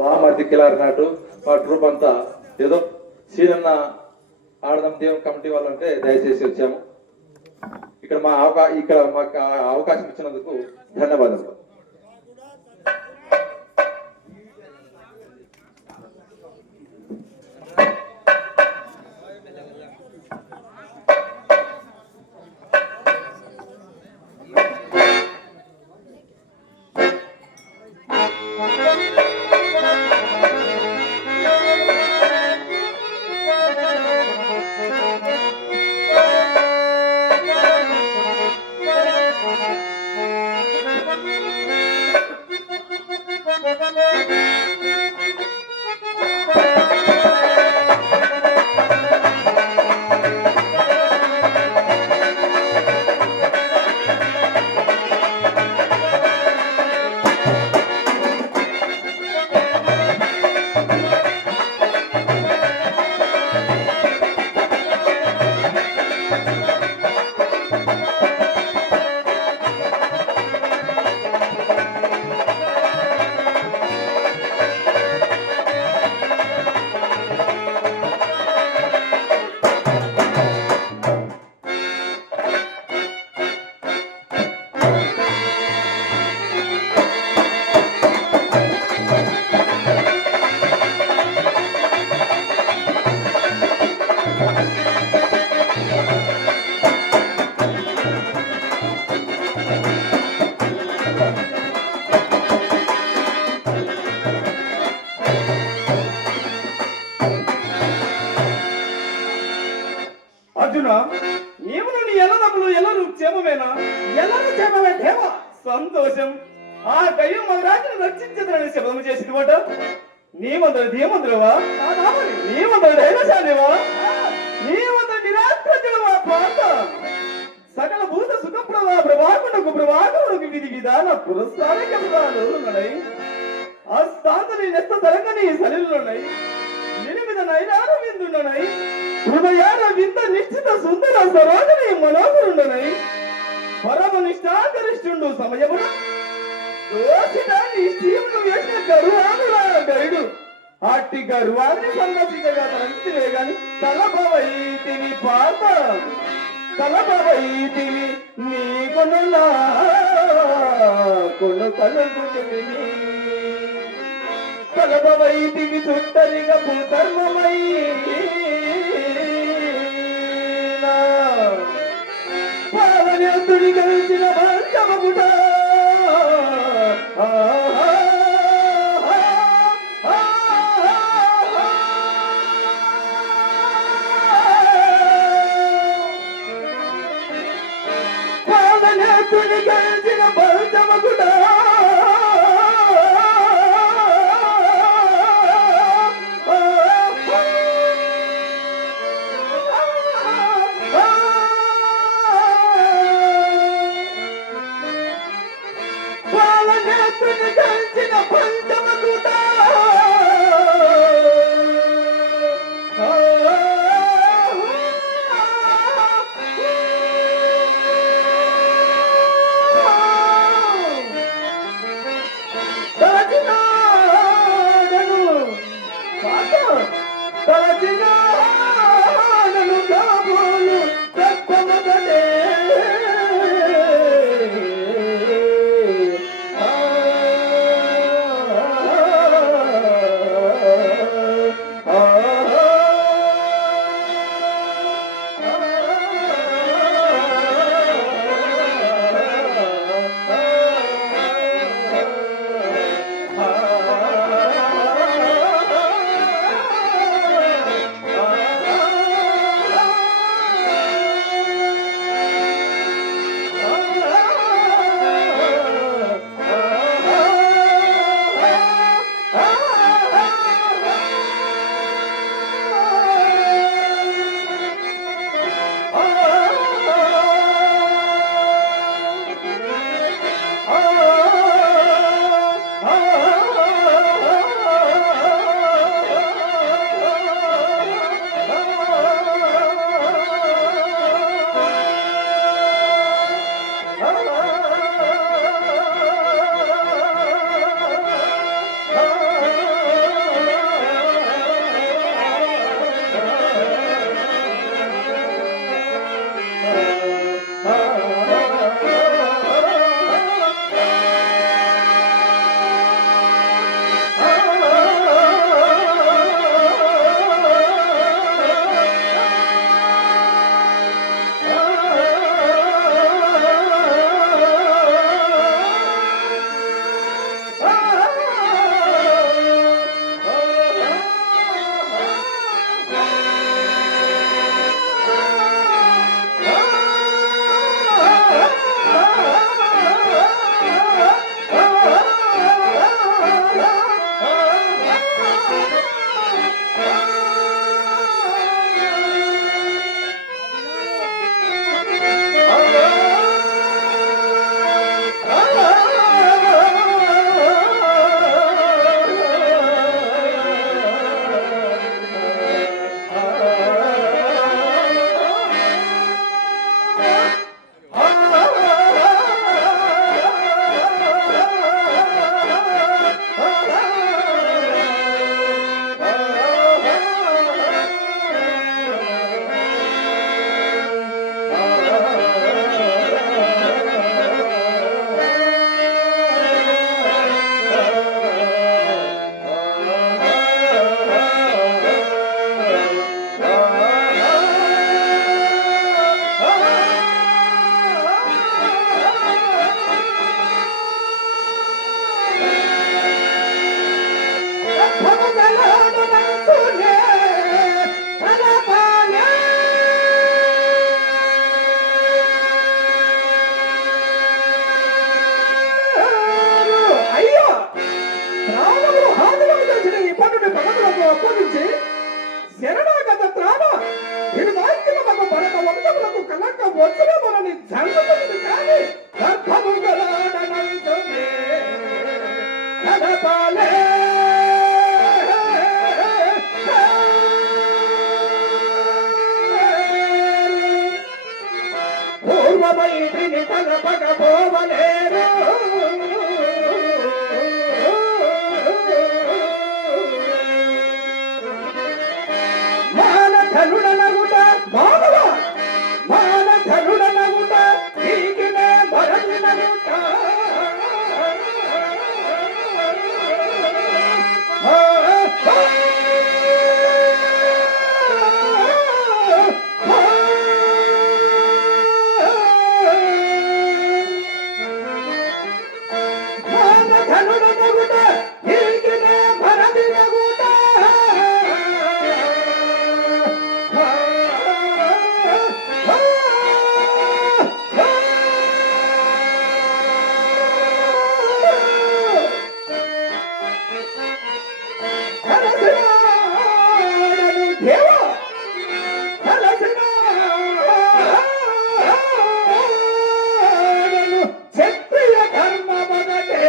బామర్ది కిలారినాటు మా ట్రూప్ అంతా ఏదో సీనన్న ఆడదాం దేవుని కమిటీ వాళ్ళు అంటే దయచేసి వచ్చాము. ఇక్కడ మాకు అవకాశం ఇచ్చినందుకు ధన్యవాదాలు. అర్జున, నీవు నీ ఎల్లదమ్ములు ఎల్లరు క్షేమమేనా? ఎల్లరు క్షేమమే దేవ. సంతోషం. ఆ దయ్యం మన రాజును రక్షించదని శపథం చేసిందిమాట. నీవందరు ధీమంతులవా? నీవందరు ధైర్యశాలివా? నీవందరు నిరాత్మజులవా? పాత సకల భూత సుఖప్రదా ప్రభాకునకు ప్రభాకరునికి విధి విధాన పురస్కార కెమరాలు ఉన్నాయి. ఆ స్థాంతని నెత్త తరంగని సలిలున్నాయి. నిలుమిద నైరాన విందున్నాయి. హృదయాన వింత నిశ్చిత సుందర సరోజని మనోహరుండనై. పరమ నిష్ఠాగరిష్ఠుండు సమయమున దోషిదాన్ని శివుడు వేసిన గరువానుల గరుడు. అట్టి గరువాన్ని సన్నసిగా తరంచివే గాని తలపవైతివి పాత తలపవైతివి నీ కొనులా కొను కలుగుతుంది. తలపవైతివి చుట్టరిగా భూధర్మమై పాలనేతుడి కలిసిన భాగ్యమగుట. పాలనేతుడి కలిసిన భాగ్యమగుట. పాలనేతుడి అయ్యో ప్రాణములు హానిలను తెలిసిన ఈ పన్నుని భగతులకు అప్పగించి శరణాగత త్రాణ నిర్వాక్యములకు భరత వంశములకు కలంక వచ్చునేమోనని జరుగుతుంది కానీ గర్భము గలాడనందునే నడపాలే పూర్వమైతిని తలపకపోవలేరు మానధనుడనగుట మానవ మానధనుడనగుట నీకినే భరతునగుట మానధనుడనగుట నీకినే భరతునగుట దేవా క్షత్రియ ధర్మ మొదటే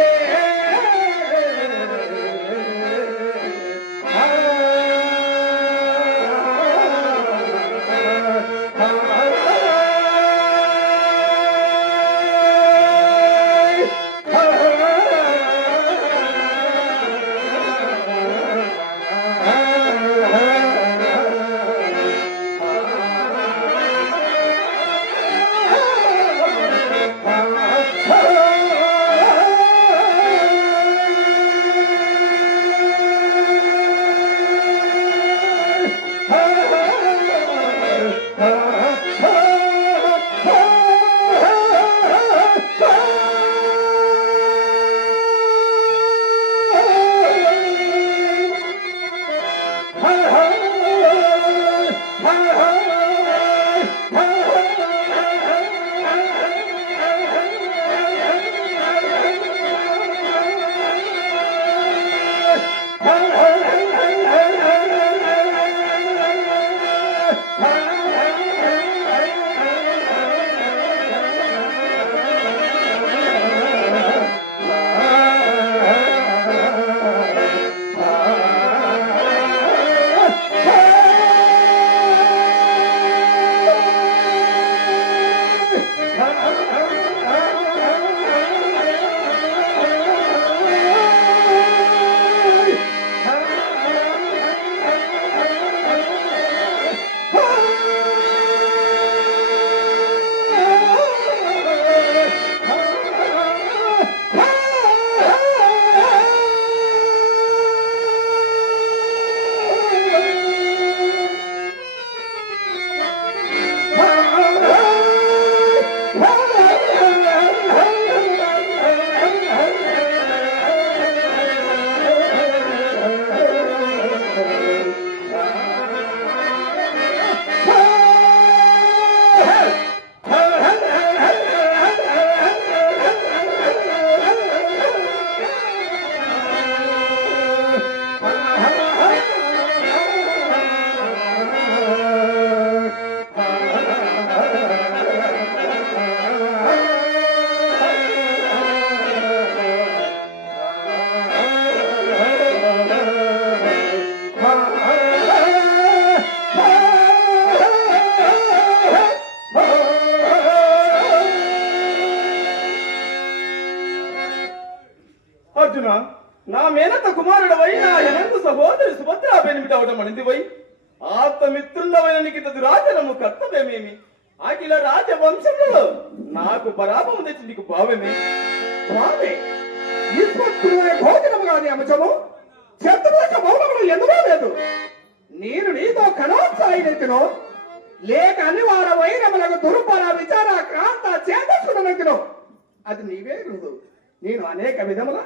పోయి నా ఎనందు సహోదరి సుభద్ర పెనిమిటి అవడం అనేది పోయి ఆత్మమిత్రుండమైన నీకు దురాచరము కర్తవ్యమేమి అఖిల రాజవంశంలో నాకు పరాభవం తెచ్చి నీకు భావమే స్వామి ఈశ్వరుడే భోజనము కాని అంశము శత్రువుల మౌనములు ఎందులో లేదు. నేను నీతో కనోత్సాహినెత్తును లేక అనివార వైరములకు దుర్పర విచార క్రాంత చేతసుడనెత్తును అది నీవే నుండు. నేను అనేక విధముల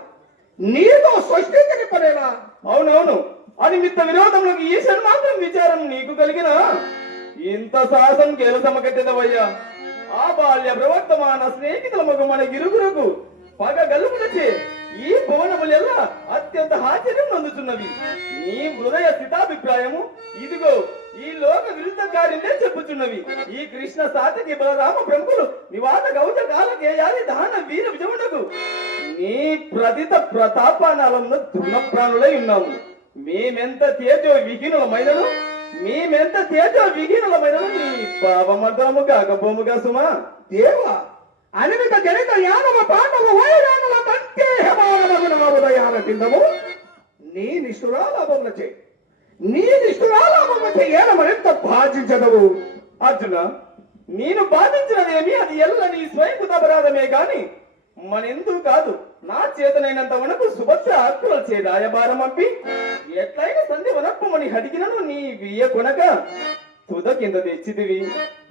నీతో సృష్టించనిపడేలా. అవునవును అని మిత్త విరోధంలోకి ఈశ్వరు మాత్రం విచారం నీకు కలిగిన ఇంత సాహసం కేలసమ కట్టెదవయ్యా. ఆ బాల్య ప్రవర్తమాన స్నేహితుల మగ మన ఇరుగురకు పగ గలుపునచే ఈ భవనములెల్లా అత్యంత ఆశ్చర్యం అందుతున్నవి. నీ హృదయ స్థితాభిప్రాయము ఇదిగో ఈ లోక విరుద్ధ కార్యంలో చెప్పుచున్నవి. ఈ కృష్ణ సాతకి బలరామ ప్రముఖులు నివాస గౌజ కాల గేయాలి దాన వీర విజయునకు నీ ప్రతిత ప్రతాపానాలంలో తృణ ప్రాణులై ఉన్నాము. మేమెంత తేజో విహీనులమైనను నీ పాపమర్దము కాకపోముగా సుమా. దేవా అనిమిత జనిత యానవ పాండవ వైరానుల కంటే హేమానమగు నా ఉదయాన కిందము నీ నిష్ఠురాలాభములచే ఏన మరింత బాధించదవు. అర్జున నేను బాధించినదేమి అది ఎల్ల నీ స్వయంకృత అపరాధమే గాని మనెందుకు కాదు. నా చేతనైనంత వనకు సుభద్ర హక్కుల చే రాయబారం పంపి ఎట్లయినా సంధి వనప్పమని అడిగినను నీ వియ్య కొనక తుద కింద తెచ్చిదివి.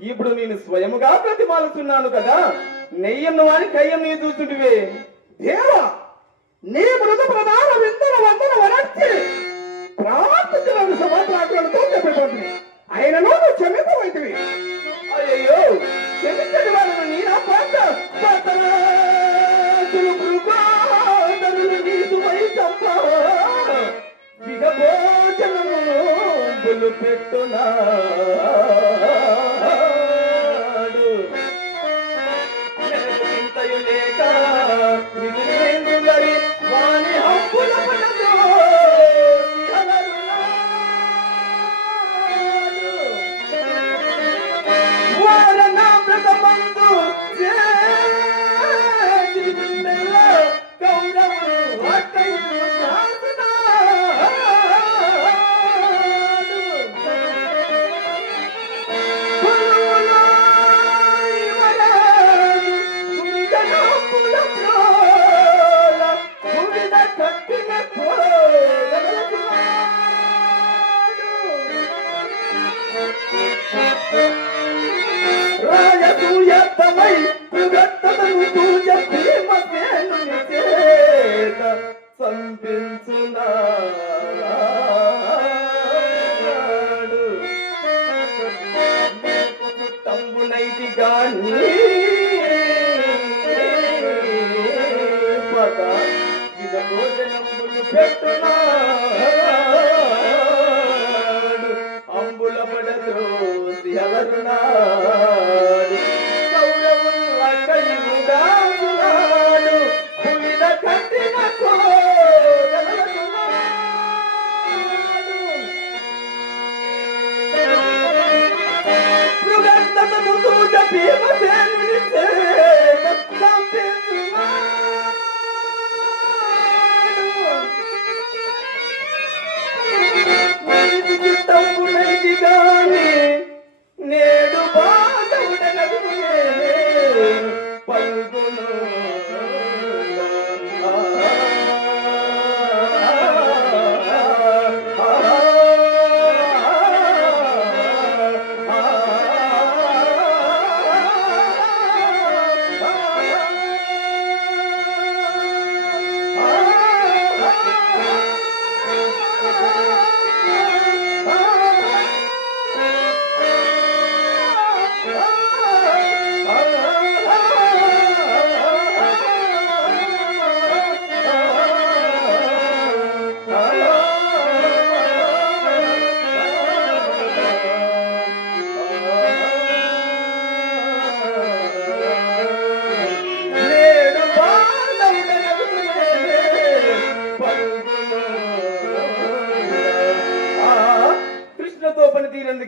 ఇప్పుడు నేను స్వయముగా ప్రతిమాలుతున్నాను కదా, నెయ్యం వారి కయ్యం నీ చూస్తుంటివే. దేవా నీ మృత ప్రధాన విందన వందన వనర్చి ప్రార్థించిన సుభద్రాకులతో చెప్పబడింది. ఆయనలో నువ్వు క్షమింపవైతివి. అయ్యో క్షమించని వాళ్ళను నీ నా పాత్ర భోజనము పెట్టునాడు ఇంతయు లేక మిగిలిందుగరి వాని హక్కుల పడదు వారనామృతమందు గౌరవం అక్కయ్య రాజసూయత్తమై మృగత్తను పూజ భీమసేను చేత సంపించునాడు. తంబునైతి గాని పద ఇద భోజనంబులు పెట్టునాడు. అంబుల పడద్రోసి అలరునాడు. కౌరవుల కయ్యుగాడు పులిద కట్టిన మృగంతను తూజ భీమసేనుని చేత సంపించునాడు. చిత్తంబునైతి గాని నేడు బాధవుడనగు పల్గును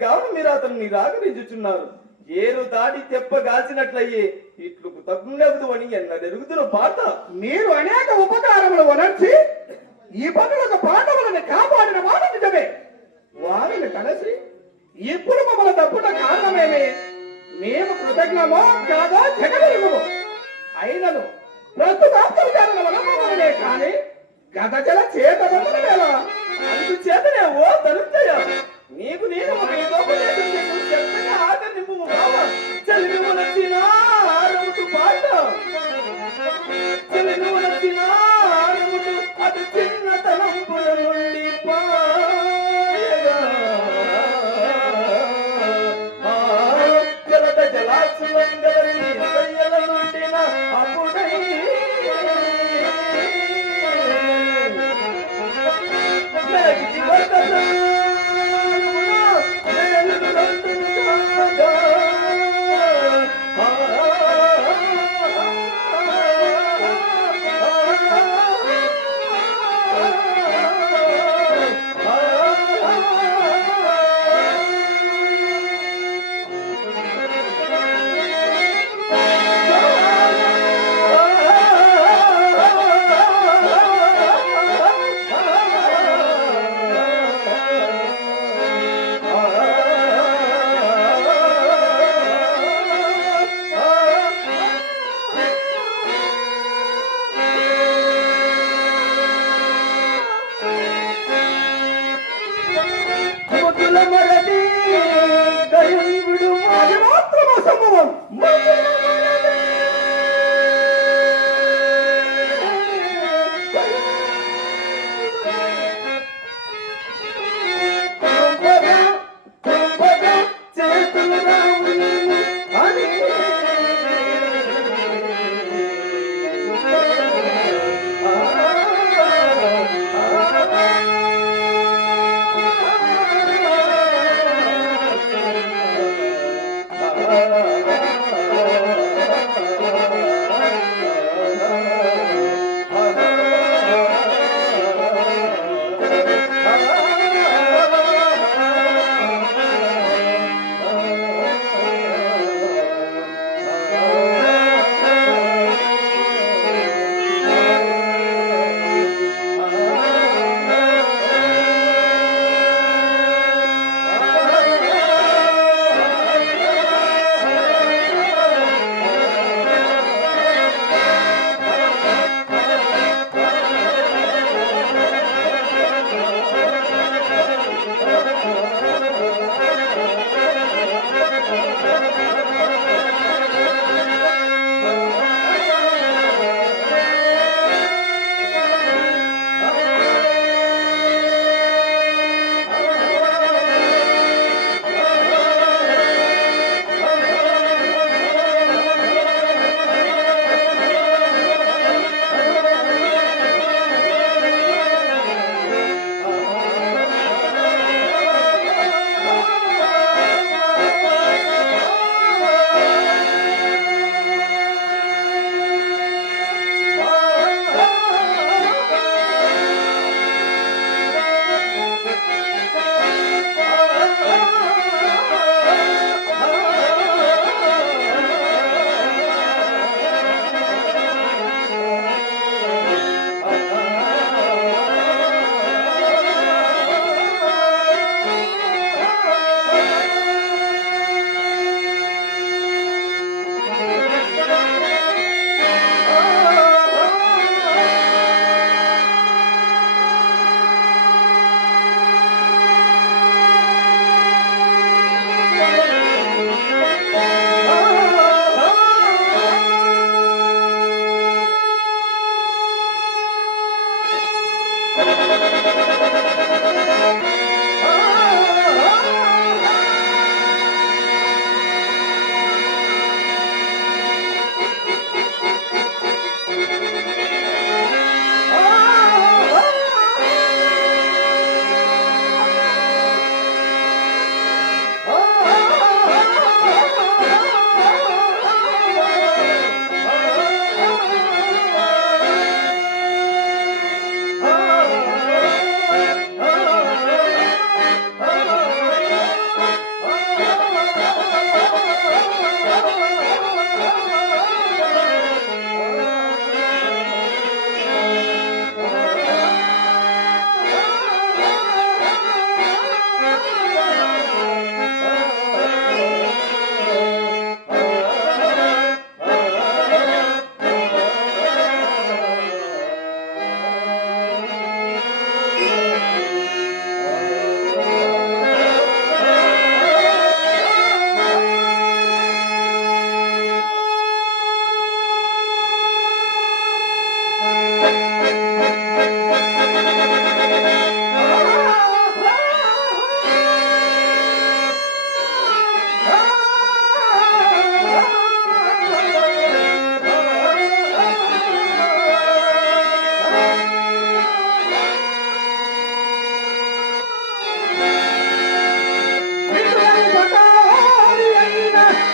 కావున మీరు అతను నిరాకరించుచున్నారు. ఏరు దాడి చెప్పగాల్సినట్లయ్యే ఇట్లు తగ్గుండదు అని ఎన్నడెరుగుతున్న పాట. మీరు అనేక ఉపకారములు వనర్చి ఈ పనులకు పాండవులను కాపాడిన మాట నిజమే. వారిని కలిసి ఇప్పుడు మమ్మల్ని తప్పుట కారణమేమి? మేము కృతజ్ఞమో కాదో జగమెరుగుము. అయినను ప్రస్తుతాంతర్జాల వల్ల మమ్మల్నే కానీ గదజల చేత వేళ అందుచేతనే ఓ తరుణయ్య, నీకు నేను ఒక హితోపదేశం చేసి చెత్తగా ఆచరింపు బావా. చెల్లి వచ్చిన ఆరముటు పాట, చెల్లి వచ్చిన ఆరముటు అటు చిన్నతనంపుల నుండి పాయగా జలద జలాసులంగలని దయ్యల నుండిన అప్పుడై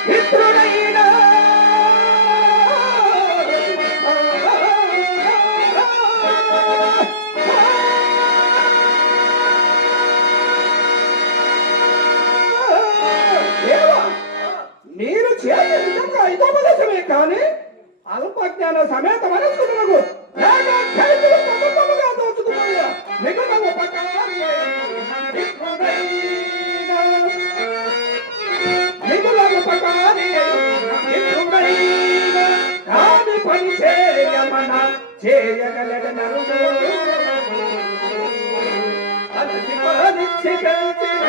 మిత్రుడైనా దేవా, మీరు చేసే నిజంగా ఇదోపదేశమే కానీ అల్పజ్ఞాన సమేత మనస్సులకు లేక చైతన్య సందర్భముగా దోచుకుపోయా మిగుల ఉపకారి మిగుల ఉపకారి కాని పని చేయమన చేయగలగ నరుడు అలసి పాలిచ్చి పెంచిన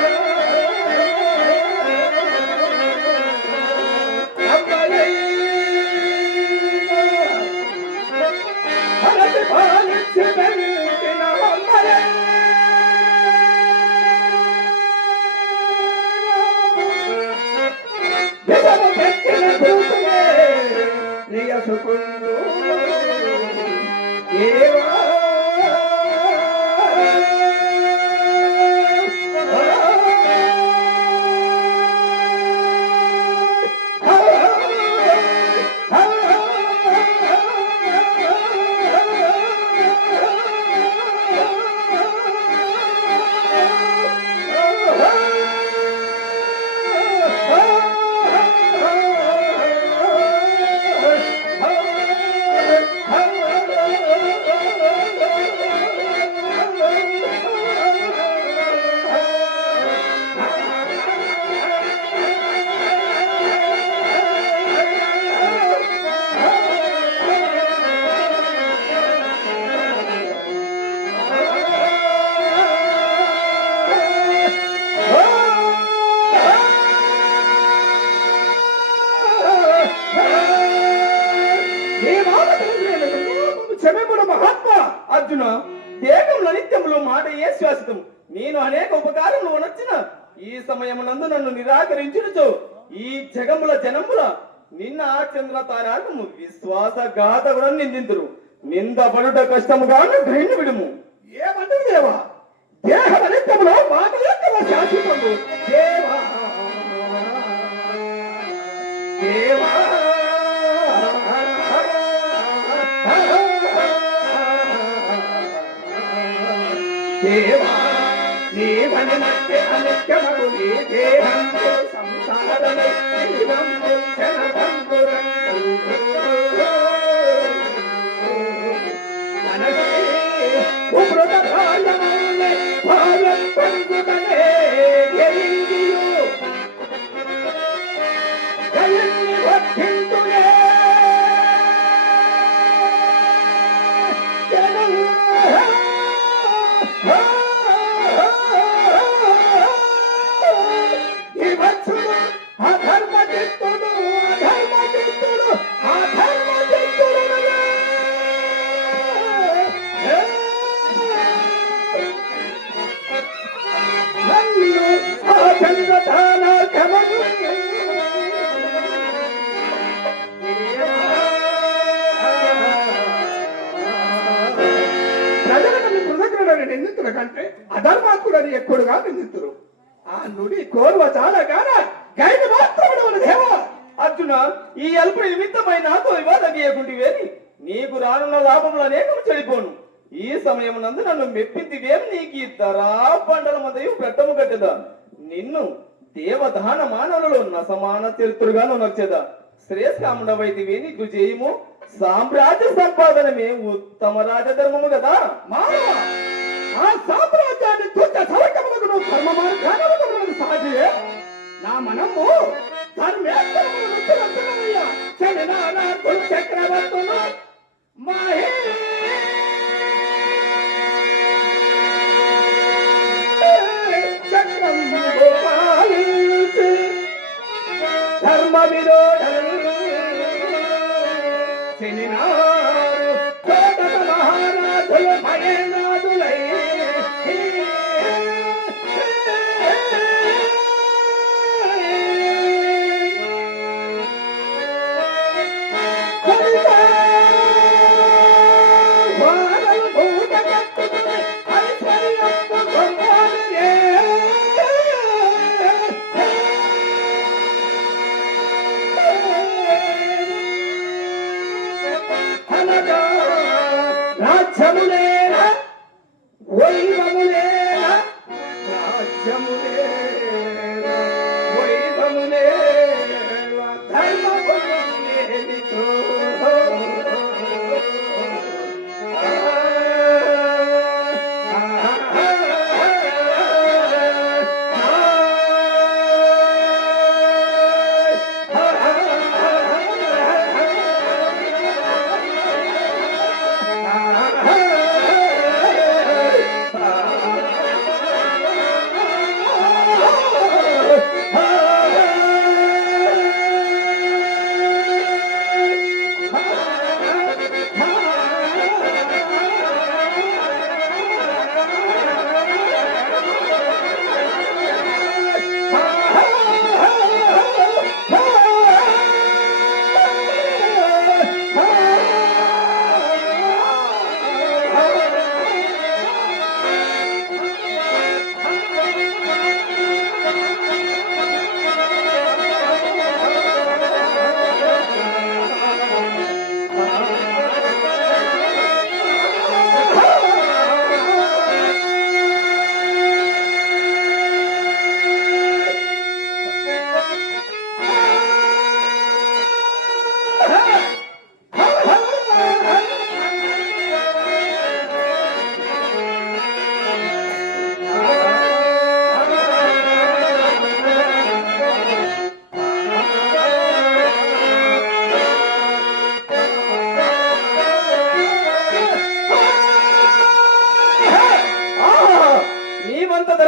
అర్జున, దేహంలో నిత్యములు మాట ఏ శ్వాసితం. నేను అనేక ఉపకారములు వనొచ్చిన ఈ సమయమునందు నన్ను నిరాకరించుచు ఈ జగముల జనముల నిన్న చంద్ర తారాకము విశ్వాసఘాతకుడు నిందింతురు. నిందపడుట కష్టముగాను గ్రహిణి విడుము. ఏమంటారు దేవా? దేహ నిత్యములో మాట యొక్క శాశ్వతము. దేవా దేవా దేవా, నీవని నట్టే అనిత్యమగు నీ దేహంలో సంసారమై జీవము జనబంధురంగు మనసే ఉమృత ప్రాయమౌలే భావం పంగుదనే ఎరింగియు జయన్ని వర్ధింతునే నిందితుల కంటే అధర్మాత్ముడని ఎక్కువగా నిందితురు. ఆ నుడి కోరువ చాలా గాన గైడు మాత్రముడు దేవా. అర్జున, ఈ అల్ప నిమిత్తమై నాతో వివాదగీయకుంటివేని నీకు రానున్న లాభములు అనేకము చెడిపోను. ఈ సమయం నందు నన్ను మెప్పిందివేమి నీకు ఈ ధరా పంటల మధ్య పెట్టము కట్టెదా. నిన్ను దేవదాన మానవులలో నసమాన చరిత్రుగాను నచ్చేదా. శ్రేష్ఠాముడవైతివే నీకు చేయము సామ్రాజ్య సంపాదనమే ఉత్తమ రాజధర్మము కదా. మానవ, ఆ సామ్రాజ్యాన్ని తుచ్చ సవకములకు ధర్మ మార్గాలను సాగే నా మనము ధర్మేత్తరములను తులసినవయ్యా చలినాల చక్రవర్తులు మహే చక్రం గోపాలించి ధర్మ విరోధులు చెనినారు కోటక మహారాజులు భయనాదులై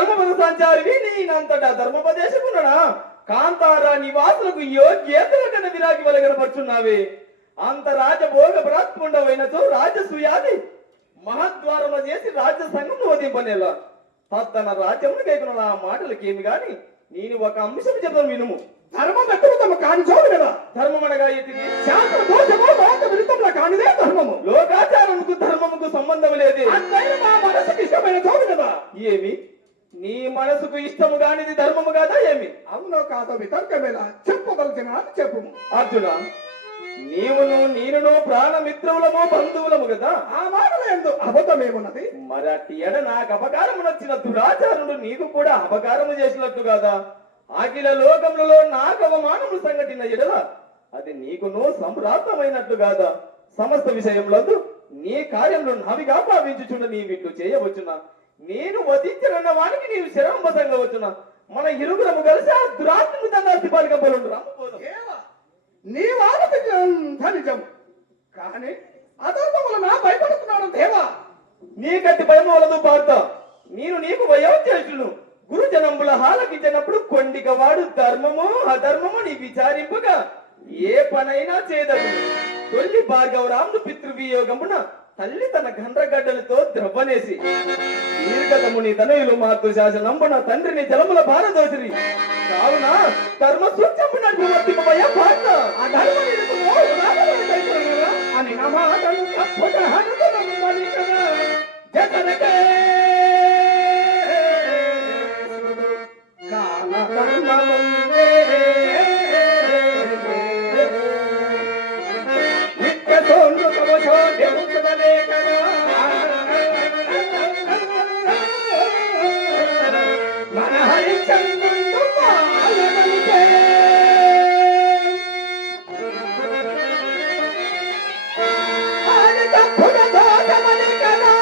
ధర్మపద సంచారి నేనంతటా ధర్మోపదేశకున్నా కాంతారా నివాసులకు యోగ్యేతల కన్నా విరాగి వల్ల కనపడుచున్నావే అంత రాజభోగ పరాత్ముండవైనతో రాజసూయాది మహద్వారములు చేసి రాజ్య సంఘం వదింపనేలా తన రాజ్యమును కేకున్న ఆ మాటలకేమి గాని నేను ఒక అంశం చెప్తాను వినుము. ధర్మం ఎక్కడ తమ కాని చోటు కదా. ధర్మం అనగా ఎట్టిది? శాస్త్ర దోషము లోక విరుద్ధంలో కానిదే ధర్మము. లోకాచారముకు ధర్మముకు సంబంధం లేదు. అంతైనా మా మనసుకి ఇష్టమైన చోటు కదా. ఏమి నీ మనసుకు ఇష్టము కానిది ధర్మము కాదా ఏమి? అవునో కాదో వితర్కమేలా చెప్పగలిగిన చెప్పు. అర్జున నీవును నేనును ప్రాణమిత్రులము బంధువులము కదా. ఆ మాటలు ఎందు అబద్ధమేమున్నది? మరి అట్టి ఎడ నాకు అపకారము నచ్చిన దురాచారుడు నీకు కూడా అపకారము చేసినట్టు కదా. అఖిల లోకములలో నాకు అవమానము సంఘటిన ఎడల అది నీకును సంప్రాప్తమైనట్లు కాదా. సమస్త విషయంలో నీ కార్యంలో నావిగా భావించుచున్న నీ విట్లు చేయవచ్చునా. నేను వధించిన వానికి నీవు శరంబసంగా వచ్చునా. మన ఇరుగురము కలిసి ఆ దురాత్మకు దండాస్తి పాలికంపలు రాకపోదు. నీ వాదకి నిజం కానీ అధర్మములు నా భయపడుతున్నాడు దేవా. నీ కట్టి భయం వలదు పార్త. నేను నీకు వయోజ్యేష్ఠును గురుజనంబుల హాలకించినప్పుడు కొండిక వాడు ధర్మము అధర్మము నీ విచారింపగా ఏ పనైనా చేయదగు. తొల్లి భార్గవరాముడు పితృవియోగమున తల్లి తన గండ్రగడ్డలతో ద్రవ్వనేసి దీర్ఘతముని తనయులు మాతృ శాసనంబున తండ్రిని జలముల భారదోసిరి కావున ధర్మ సూచ్యమునట్లు వర్తింపబోయ భారత ఆ ధర్మ అని నా మాటలు తప్పుట హనుమని కదా. జగనకే కాల ధర్మముందే నిత్య తోండు కవచో దేవుడనే కదా. మన హరిచంద్రుడు పాలగలిగే అది తప్పుడ దోషమని కదా.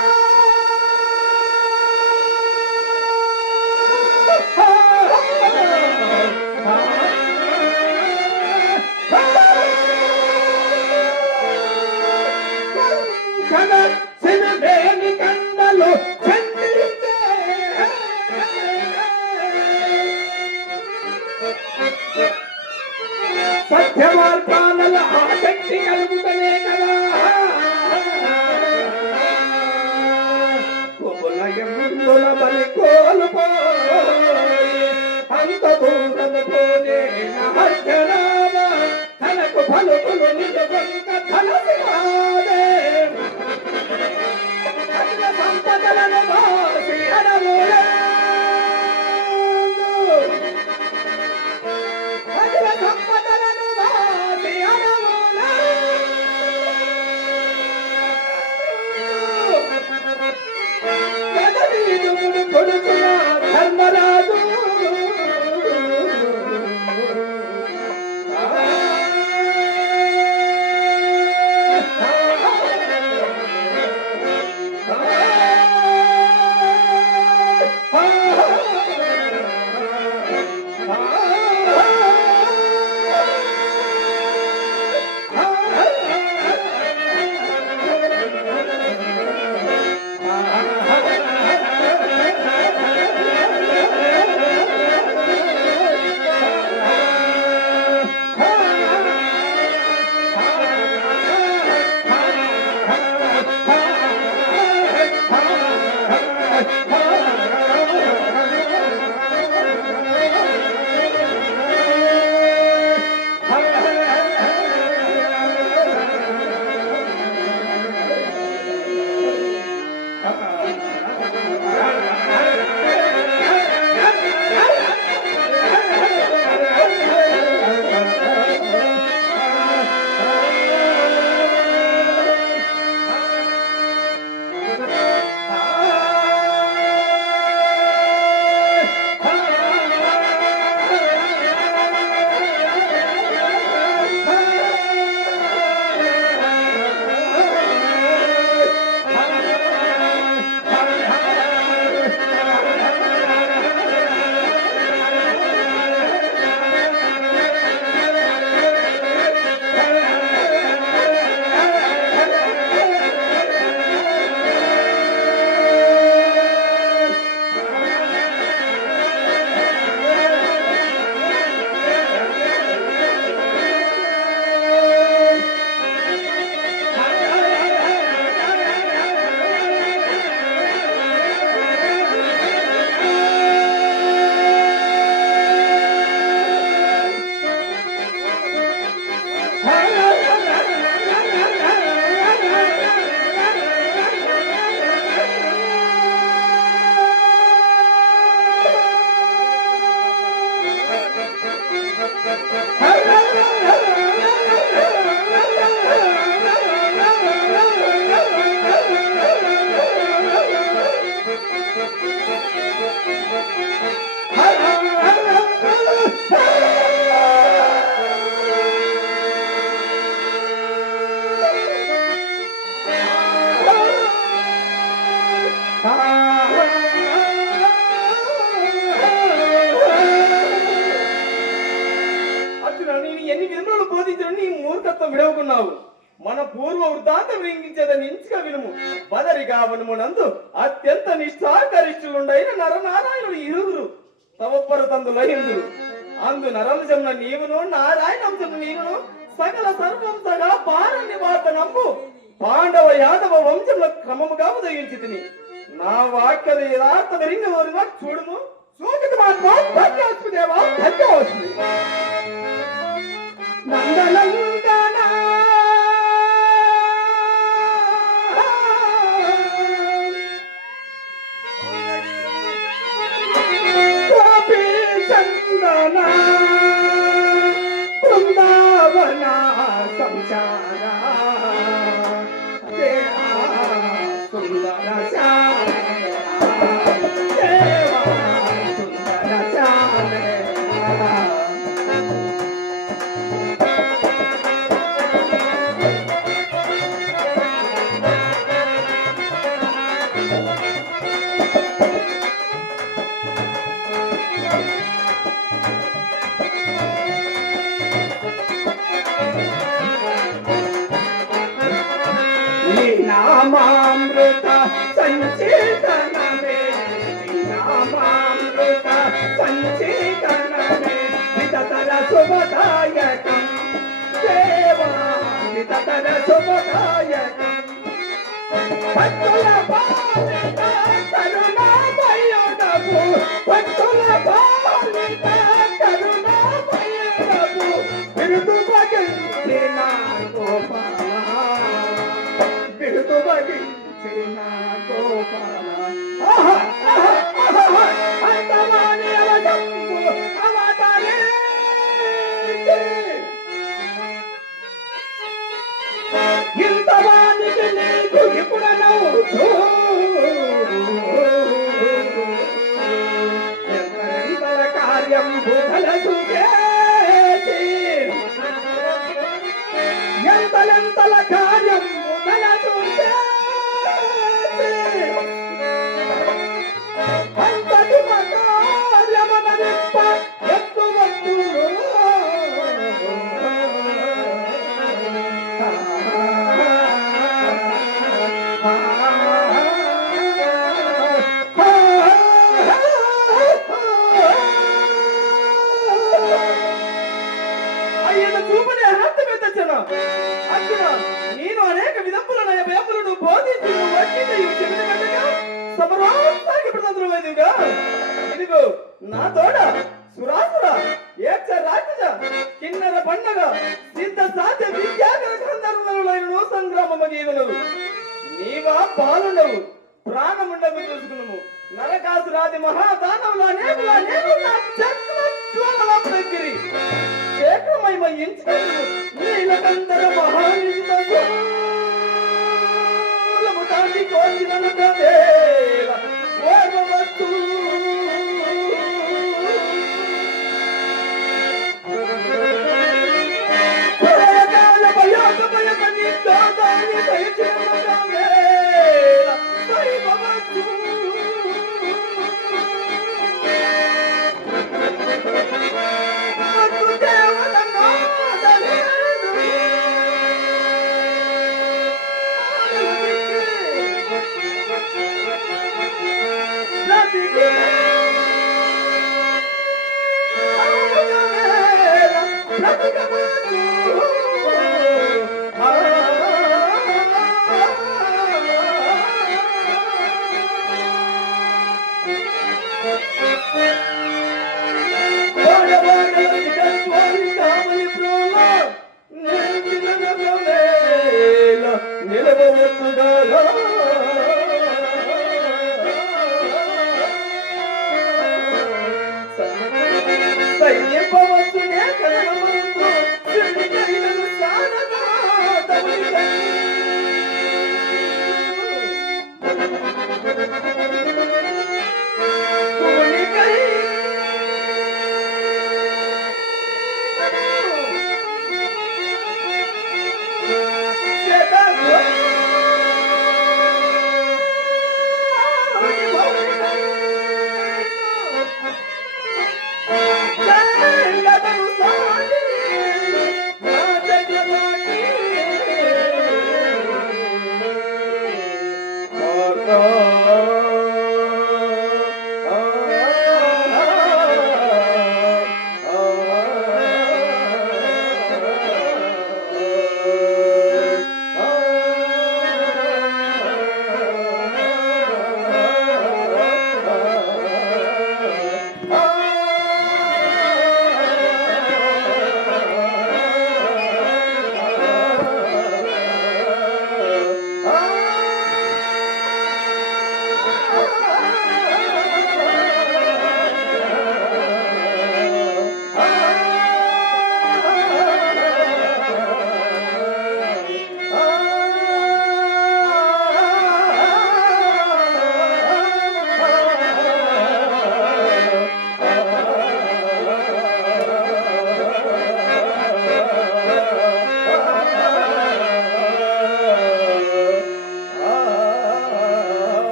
అర్జున, నేను ఎన్ని విధములను బోధించిన నీ మూర్ఖత్వం విడవకున్నావు. మన పూర్వ వృత్తాంతం వింగించేదని ఇంచుగా వినుము. బదరిగా వనమునందు అత్యంత నిష్ఠాకరిష్ఠులుండైన నరనారాయణుడు ఇరువురు తవప్పరు తందులైందురు. అందు నరంశమున నీవును నారాయణంశము నీవును సకల సర్వంసగా పారాన్ని వార్త నమ్ము పాండవ యాదవ వంశంలో క్రమముగా ఉదయించితిని. నా వాక్యద యథార్థ మెరింగ చూడుము. సూచిత మహాత్మా ధన్యోస్మి దేవా, ధన్యోస్మి. నందనందన గోపీ చందన బృందావన సంచార దేవా సుందర శ్యామ దేవా సుందర శ్యామ. నామామృత సంచేతనమే, నామామృత సంచేతనమే వితతర శుభదాయకం దేవా, వితతర శుభదాయకం. భక్తుల పాలిత కరుణామయుడవు, భక్తుల పాలిత కరుణామయుడవు, విరుదు భగించిన గోపాల, విరుదు భగించిన గోపాల. అంతమాని అవశంభు అవతరించి ఇంతవానికి నీకు ఇప్పుడనవుతూ ఎంతెంతల కార్యం భూతలసు చేసి, ఎంతలెంతల కార్యం భూతలసు చేసి, అంతటి కార్యమనరిప్ప ఎత్తువత్తులు. ఆయన చూపని అర్థమే తెచ్చన అర్జున, నేను అనేక విధములైన భయములను బోధించి సమరానికి ప్రతంత్రమైనదిగా. ఇదిగో నా తోడ సురాసుర ఏక్ష రాక్షస కిన్నర పండగ సిద్ధ సాధ్య విద్యాగర గంధర్వులైన సంగ్రామమగీదను. నీవా పాలుండవు ప్రాణముండవు చూసుకున్నాము. నరకాసురాది మహాదానవుల అనేకుల అనేకుల నా చక్ర జ్వాలల దగ్గరి శేఖరమై ఎంచుకున్నాము. నీలకందర మహానిజిత శూలము తాండి కోసినను కదేల ఓర్వవత్తు. ప్రళయకాల భయోగమయ కన్నిద్దాదాని భయచేమన కదేల దైవవత్తు. సైన్యపవతునే కన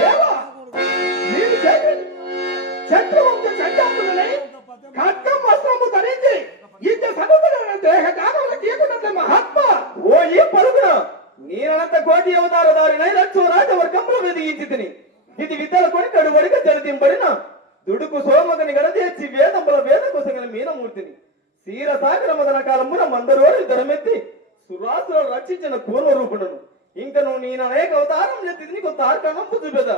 దేవా, నీవు చేతులు శత్రువంశ సంజాతులని ఖడ్గం వస్త్రము ధరించి ఇంత సనుగుణ దేహ దానములు తీయకున్నట్ల మహాత్మ. ఓ ఈ పరుగున నేనంత కోటి అవతారదారినై లక్షో రాజవర్గంలో వెదిగించి తిని ఇది విద్యల కొని కడుబడిగా జలదింపడిన దుడుకు సోమగని గడదేర్చి వేదంబల వేద కొసగల మీనమూర్తిని క్షీర సాగర మదన కాలమున మందరోడు ధరమెత్తి సురాసులు రక్షించిన పూర్వ రూపుడను ఇంకను నేను అనేక అవతారం నెత్తి నీకు తార్కణంపు చూపెద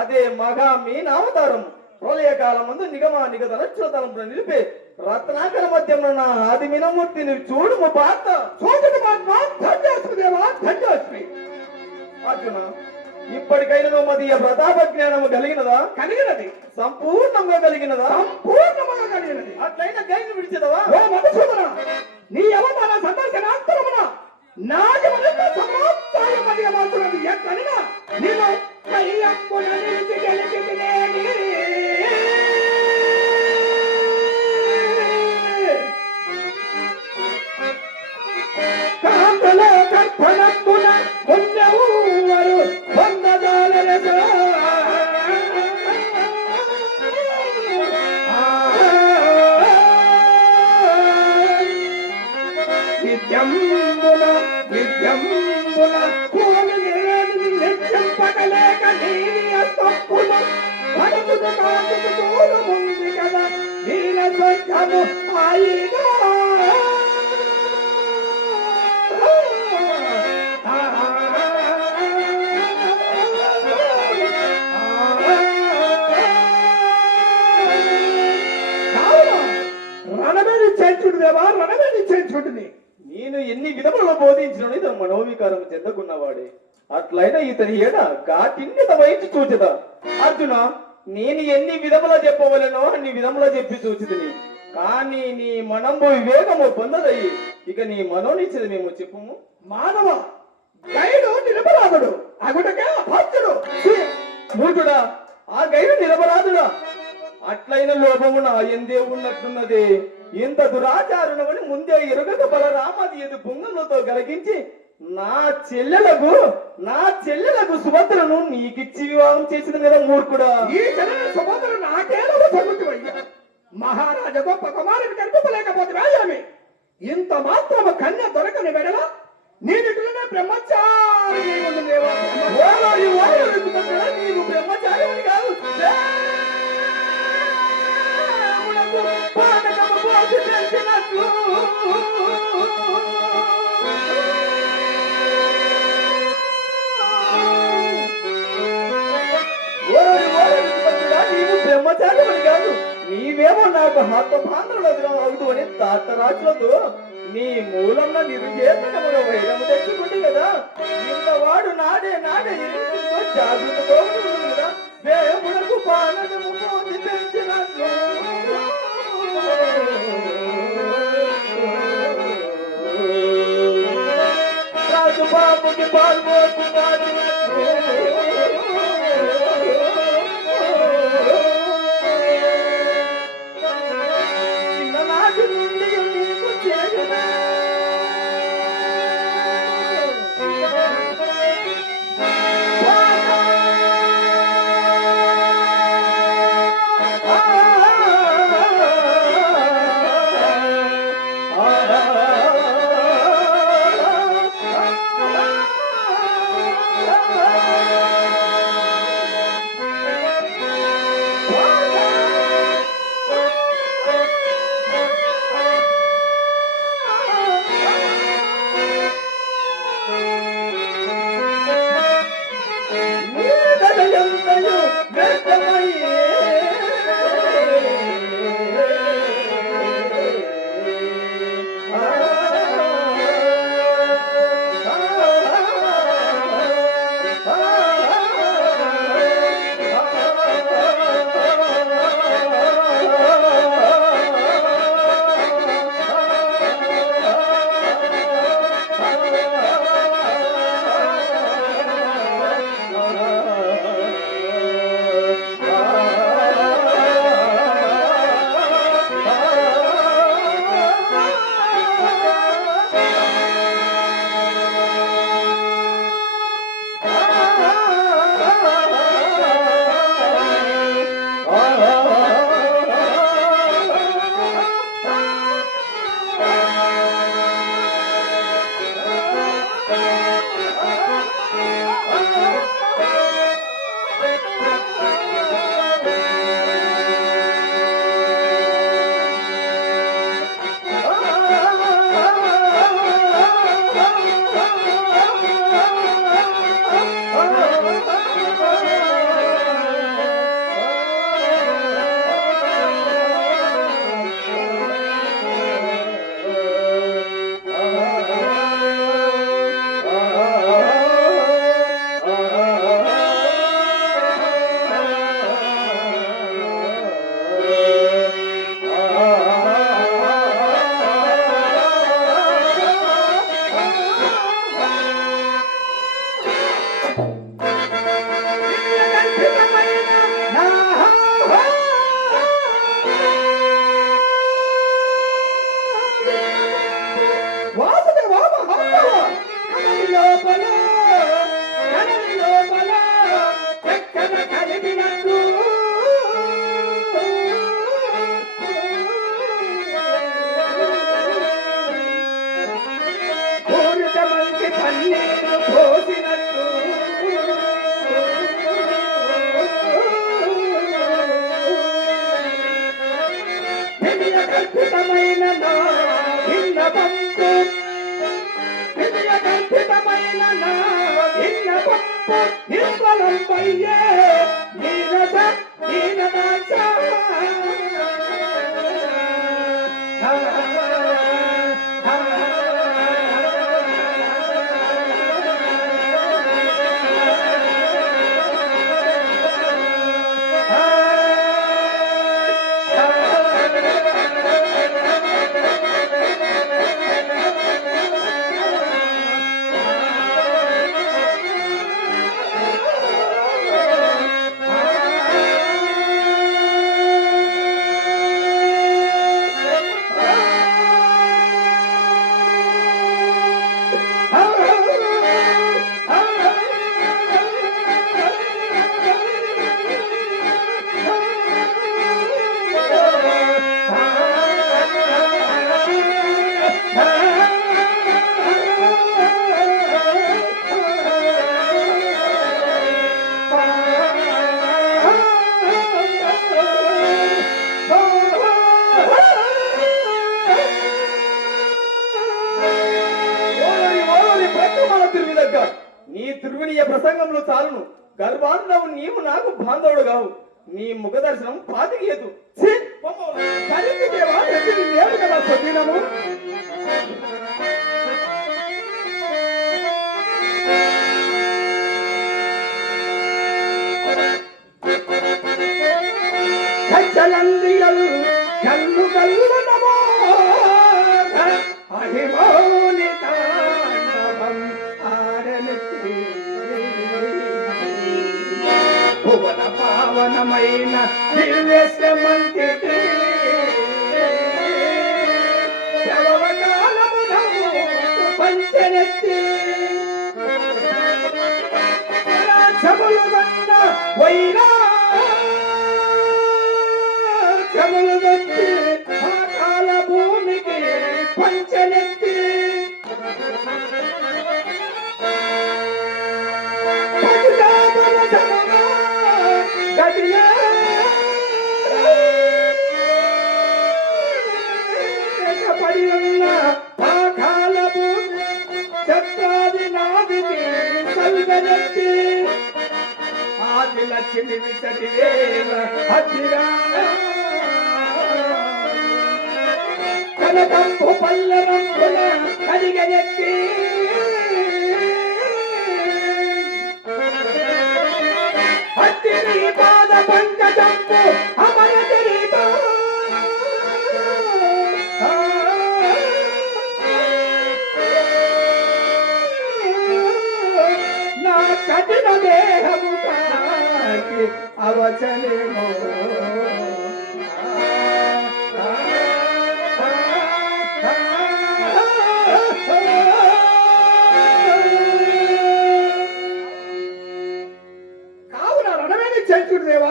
అదే మగా మీనావతారం ప్రళయ కాలం ముందు నిగమ నిగద నక్షతలంపున నిలిపే రత్నాకర మధ్యంలో నా ఆది మీనమూర్తిని చూడుము పార్త. చూడని మహాత్మ, ధన్యోస్మి దేవా, ధన్యోస్మి. అర్జున, ఇప్పటికైనా మదీయ ప్రతాప జ్ఞానము కలిగినదా? కలిగినది, సంపూర్ణంగా కలిగినదా? సంపూర్ణముగా కలిగినది. అట్లయినా గైని విడిచెదవా? ఓ మధుసూదన, నీ అవతార సందర్శనాంతరమున నాగమనంత సమాప్తాయమదిగా మాత్రమే ఎట్లనినా నేను కయ్యప్పున నిలిచి గెలిచితినేని. కాంతలో కర్పణత్తున పుణ్యవరు వందదాలరసా. విద్యంబున కోని నిత్యం పగలేక నీయ తప్పున మనసుకు కాకుకు దూరముంది కదా నీల స్వర్గము హాయిగా. రణమేని చేర్చుడు దేవా, రణమేని చేర్చుడిని. నేను ఎన్ని విధములలో బోధించిన ఇతను మనోవికారం చెందకున్నవాడే అట్లయినా ఇతని ఏడ ఘాటిన్యత వహించి చూచదా. అర్జున, నేను ఎన్ని విధముల చెప్పవలనో అన్ని విధముల చెప్పి చూచితిని కానీ నీ మనంబు వివేకము పొందదయ్యి ఇక నీ మనోనిచ్చేది మేము చెప్పుము. మానవ గైడు నిరపరాధుడు అగుటకే అభక్తుడు. మూఢుడా, ఆ గైడు నిరపరాధుడా? అట్లైన లోపము నా ఎందే ఉన్నట్టున్నదే. ఇంత దురాచారుణమని ముందే ఎరుగక బలరామది ఎదు పొంగలతో కలిగించి నా చెల్లెలకు సుభద్రను నీకిచ్చి వివాహం చేసిన కదా మూర్ఖుడా. ఈ జనన సుభద్ర నాకేలో చదువుతువయ్యా. మహారాజా గొప్ప కుమారుని కనిపించలేకపోతే ఏమి? ఇంత మాత్రము కన్య దొరకని వెడల నేనిట్లనే బ్రహ్మచారి. నీవు బ్రహ్మచారి కాదు, నీవు బ్రహ్మచారి కాదు, నీవేమో నాకు హతభాంధ్రులు అవుతూ అని తాతరాజులతో నీ మూలంలో నిరుచేతనముల వైరము తెచ్చుకుంటే కదా ఇంతవాడు నాడే ఎరువుతో జాగ్రత్తతో ఉంటుంది కదా. దేవులకు పానము పోతి పెంచినట్లు రాజు బాబుకి పాల్పోతు చిన్ననాటి నుండి నీకు చేసిన కల్పితమైన నా విన్నపంపు కల్పితమైన నా విన్నపంపు నిర్మలంపయ్యే నీరస నీరదాచ నీ త్రివినీయ ప్రసంగంలో చాలును. గర్భాంధవు నీవు నాకు బాంధవుడు కావు. నీ ముఖ దర్శనం పాతికేతు కదా సదీనము కచ్చలందియలు కల్లు కల్లు నమో అహిమోని తాండవం ఆడనెత్తి భువన పావనమైన దివ్యశ్రమంతికి శవకాలమునము పంచనెత్తి చములు వన్న వైరా చములు వచ్చి పాతాళ భూమికి పంచనెత్తి పడి ఉన్న పాతాళ భూమి చక్రాది నాదికి సల్గనెత్తి ఆది లక్ష్మి విచటివేవ అధిరా కనకంపు పల్లరంపున కలిగనెత్తి అత్తిని పాద పంకజంపు అమర చరిత నా కఠిన దేహము కాకి అవచనేమో కావున రణమేమి చేర్చుడు దేవా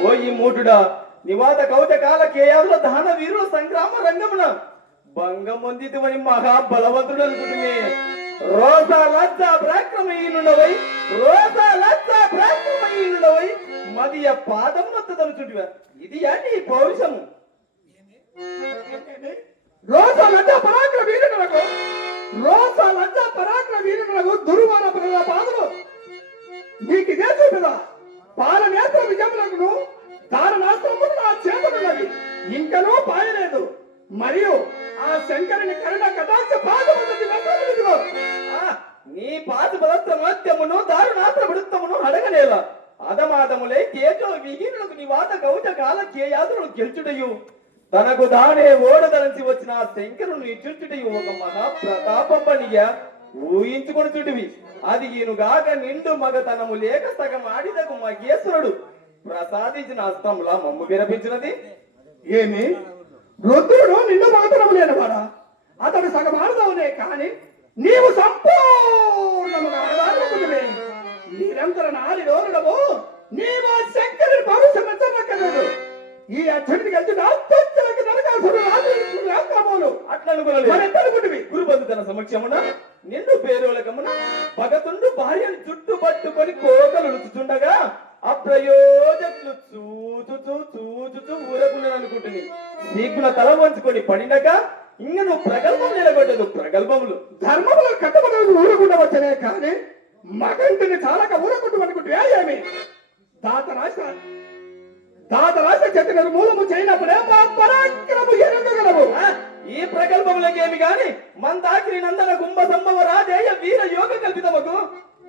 ఓ ఈ మూటుడా నివాత కౌత కాల కేయాదుల దహన వీరుల సంగ్రామ రంగమున భంగం పొందితమని మహాబలవంతుడు అనుకుంటునే. రోజా లజ్జ ప్రాక్రమహీనుడవై మదియ పాదం నొత్తదనుచుంటివా. ఇది నీ పౌరుషము. రోజు లజ్జ పరాక్ర వీరులకు దుర్మాన పాదలు నీకు ఇదే చూపిదా. పాలనేత్ర విజయములకు దారుణాస్త్రములు నా చేతులున్నవి, ఇంకనూ పాయలేదు. మరియు ఆ శంకరుని కరుణ కటాక్ష పాదములు నీ పాత బలత్రమాత్యమును దారుణాస్త్రమును అడగనేల. అదమాదములే కేజో విహీనులకు నివాత కౌచ కాల కేయాదులను గెలుచుటయు తనకు దానే ఓడదలంచి వచ్చిన ఆ శంకరుని ఇచ్చుటయు ఒక మహాప్రతాపంపనిగా ఊహించుకొని చుటివి. అది ఈనుగాక నిండు మగతనము లేక సగం ఆడిదకు మహేశ్వరుడు ప్రసాదించిన హస్తంలా మమ్ము విరపించినది. ఏమి రుద్రుడు నిండు మగతనము లేనివాడా? అతడు సగం ఆడదవునే కాని నీవు సంపూర్ణముగా ఆడదానుకుంటువే. నిరంతర నారి రోజులము నీవు ఆ శంకరుని పౌరుషం మెచ్చనక్కర్లేదు. ఈ అచ్చడికి వెళ్తున్నా అట్లనుకున్నవి గురుబంధు తన సమక్షమున నిండు పేరులకమున భగతుండు భార్యను చుట్టు పట్టుకొని కోకలుడుచుండగా అప్రయోజకులు చూచుచూ ఊరకున్నాననుకుంటుని నీకున తల వంచుకొని పడినక ఇంక నువ్వు ప్రగల్భం నిలబడ్డదు. ప్రగల్భములు ధర్మములు కట్టబడి ఊరకుండా వచ్చనే కానీ మగంటిని చాలక ఊరకుంటూ అనుకుంటే ఏమి దాతరాశ చెట్టు మూలము చేయనప్పుడే మా పరాక్రము ఎరుగగలవు. ఈ ప్రగల్భములకేమి గాని మందాకిరి నందన కుంభ సంభవ రాజేయ వీర యోగ కల్పితమకు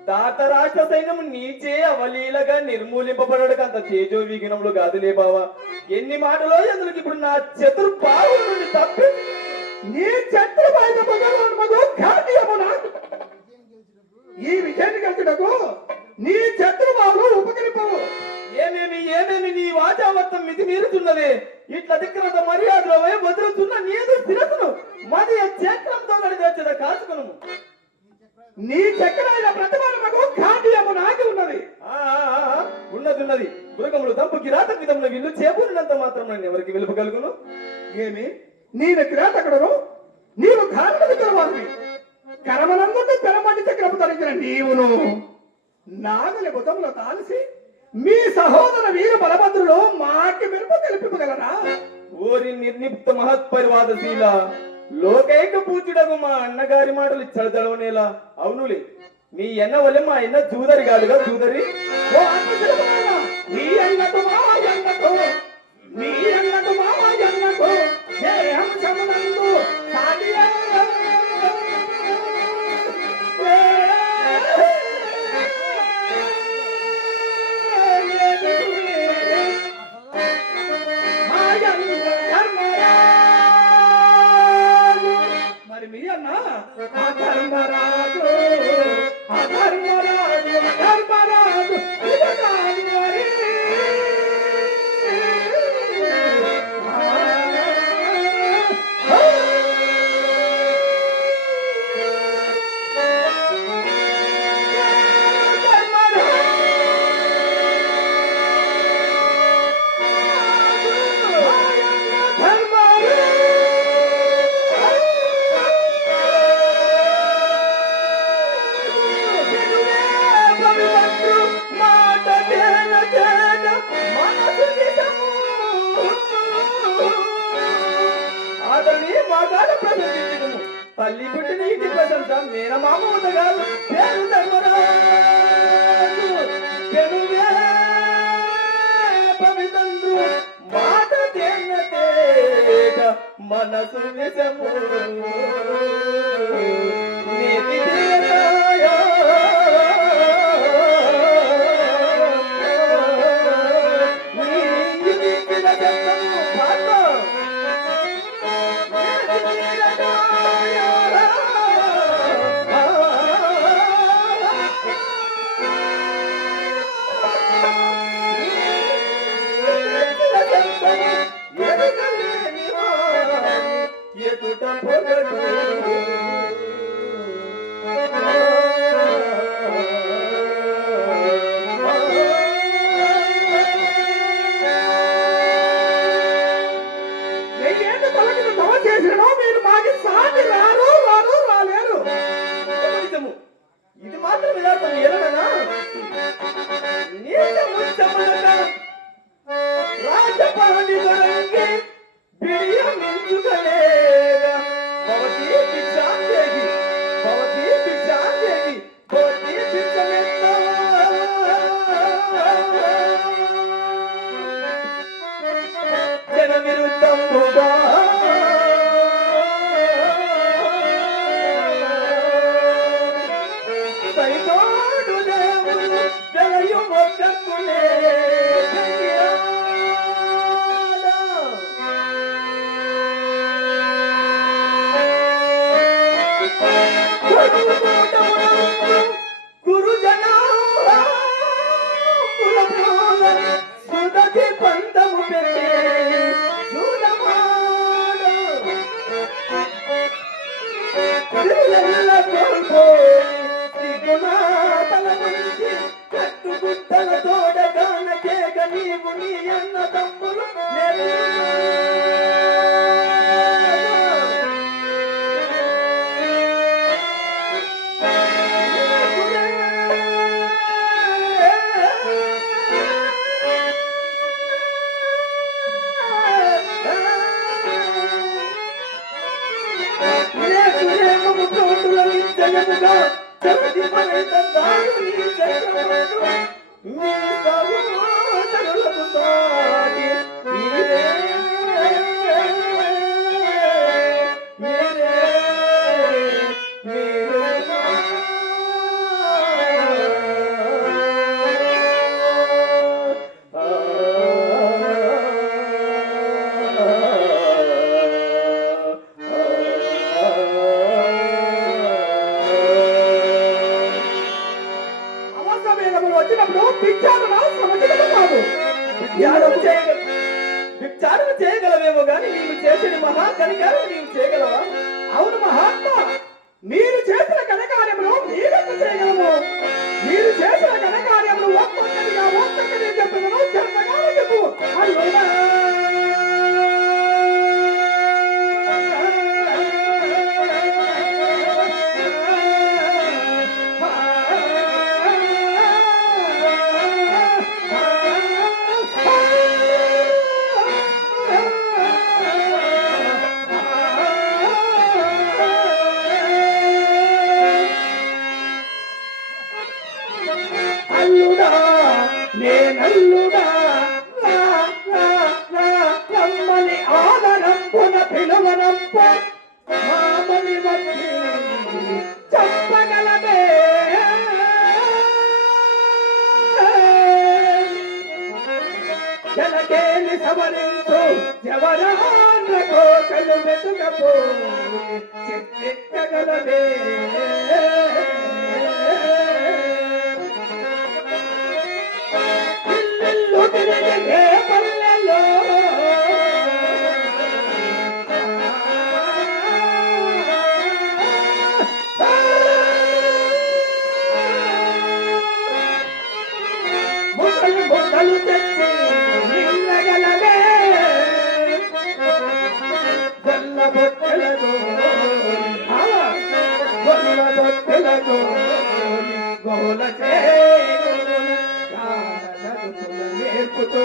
దాతరాశ సైన్యము నీచే అవలీలగా నిర్మూలింపబడక అంత తేజో విఘ్నములు కాదులే బావా. ఎన్ని మాటలో ఎందుకు ఇప్పుడు నా చతుర్ పావుల నుండి తప్పి నీ శత్రు ఈ విజయాన్ని కలిసిటకు నీ శత్రుబాబులు ఉపకరింపవు. ఏమేమి నీ వాచావర్తం మితి మీరుతున్నదే. ఇట్లా దిక్కనంత మర్యాదలో వదులుతున్న నీదు స్థిరతను మరి చక్రంతో గడిచేద కాచుకును. నీ చక్రైన ప్రతిమానము గాంధీయము నాకి ఉన్నది. ఉన్నది మృగములు దంపు కిరాత విధమున విల్లు చేపూరినంత మాత్రం నన్ను ఎవరికి వెలుపగలుగును. ఏమి నేను కిరాతకుడును, నీవు ఘాతకుడు వారిని కరమనందు పెరమండి చక్రము ధరించిన నీవును నాగలి బుధములో తాల్సి మీ సహోదర వీర బలభద్రులు మాకి మెరుపు తెలిపగలరా? ఓరి నిర్నిప్త మహత్పరివాదశీల లోకైక పూజుడగు మా అన్నగారి మాటలు చదవనేలా. అవునులే మీ ఎన్న వల్లే మా ఎన్న జూదరి కాదుగా జూదరి. నీ అన్నకు మా అన్నకు మరి మీ అన్న ధర్మరాజు తల్లి పుట్టిన ఇంటి ప్రశంస మేనమామ ఉదగాలు పేరు ధర్మరాజు పవితండ్రు మాట తేట మనసు నిజము నీతి ఎదుట పొగడు సుదతి పందము పెట్టి కట్టుగుట్టల తోడగాన కేక నీవు నీ అన్న తమ్ములు వచ్చినప్పుడు భిక్షాటన సముచితం కాదు. విచారణ చేయగలవేమో గాని నీవు చేసిన మహా కనికారం నీవు చేయగలవా? అవును మహాత్మా, మీరు చేసిన ఘనకార్యములు మీరెంత చేయగలము? మీరు చేసిన ఘనకార్యములు ఒక్కొక్కటిగా చెప్పులను చెంతగా చెప్పు. అల్లుడా నేనల్లుడా నమ్మని ఆదరంపున పిలువనంప మామని వచ్చి చెప్పగలదే జనకేలి సవరించు జవరాన్ల కోకలు వెతుకపో చిత్తగలదే తిరిగే పల్లెలో ముద్దలు తెచ్చి నిన్నగలవే గొల్ల బొట్టెలతో గోల నేర్పుతో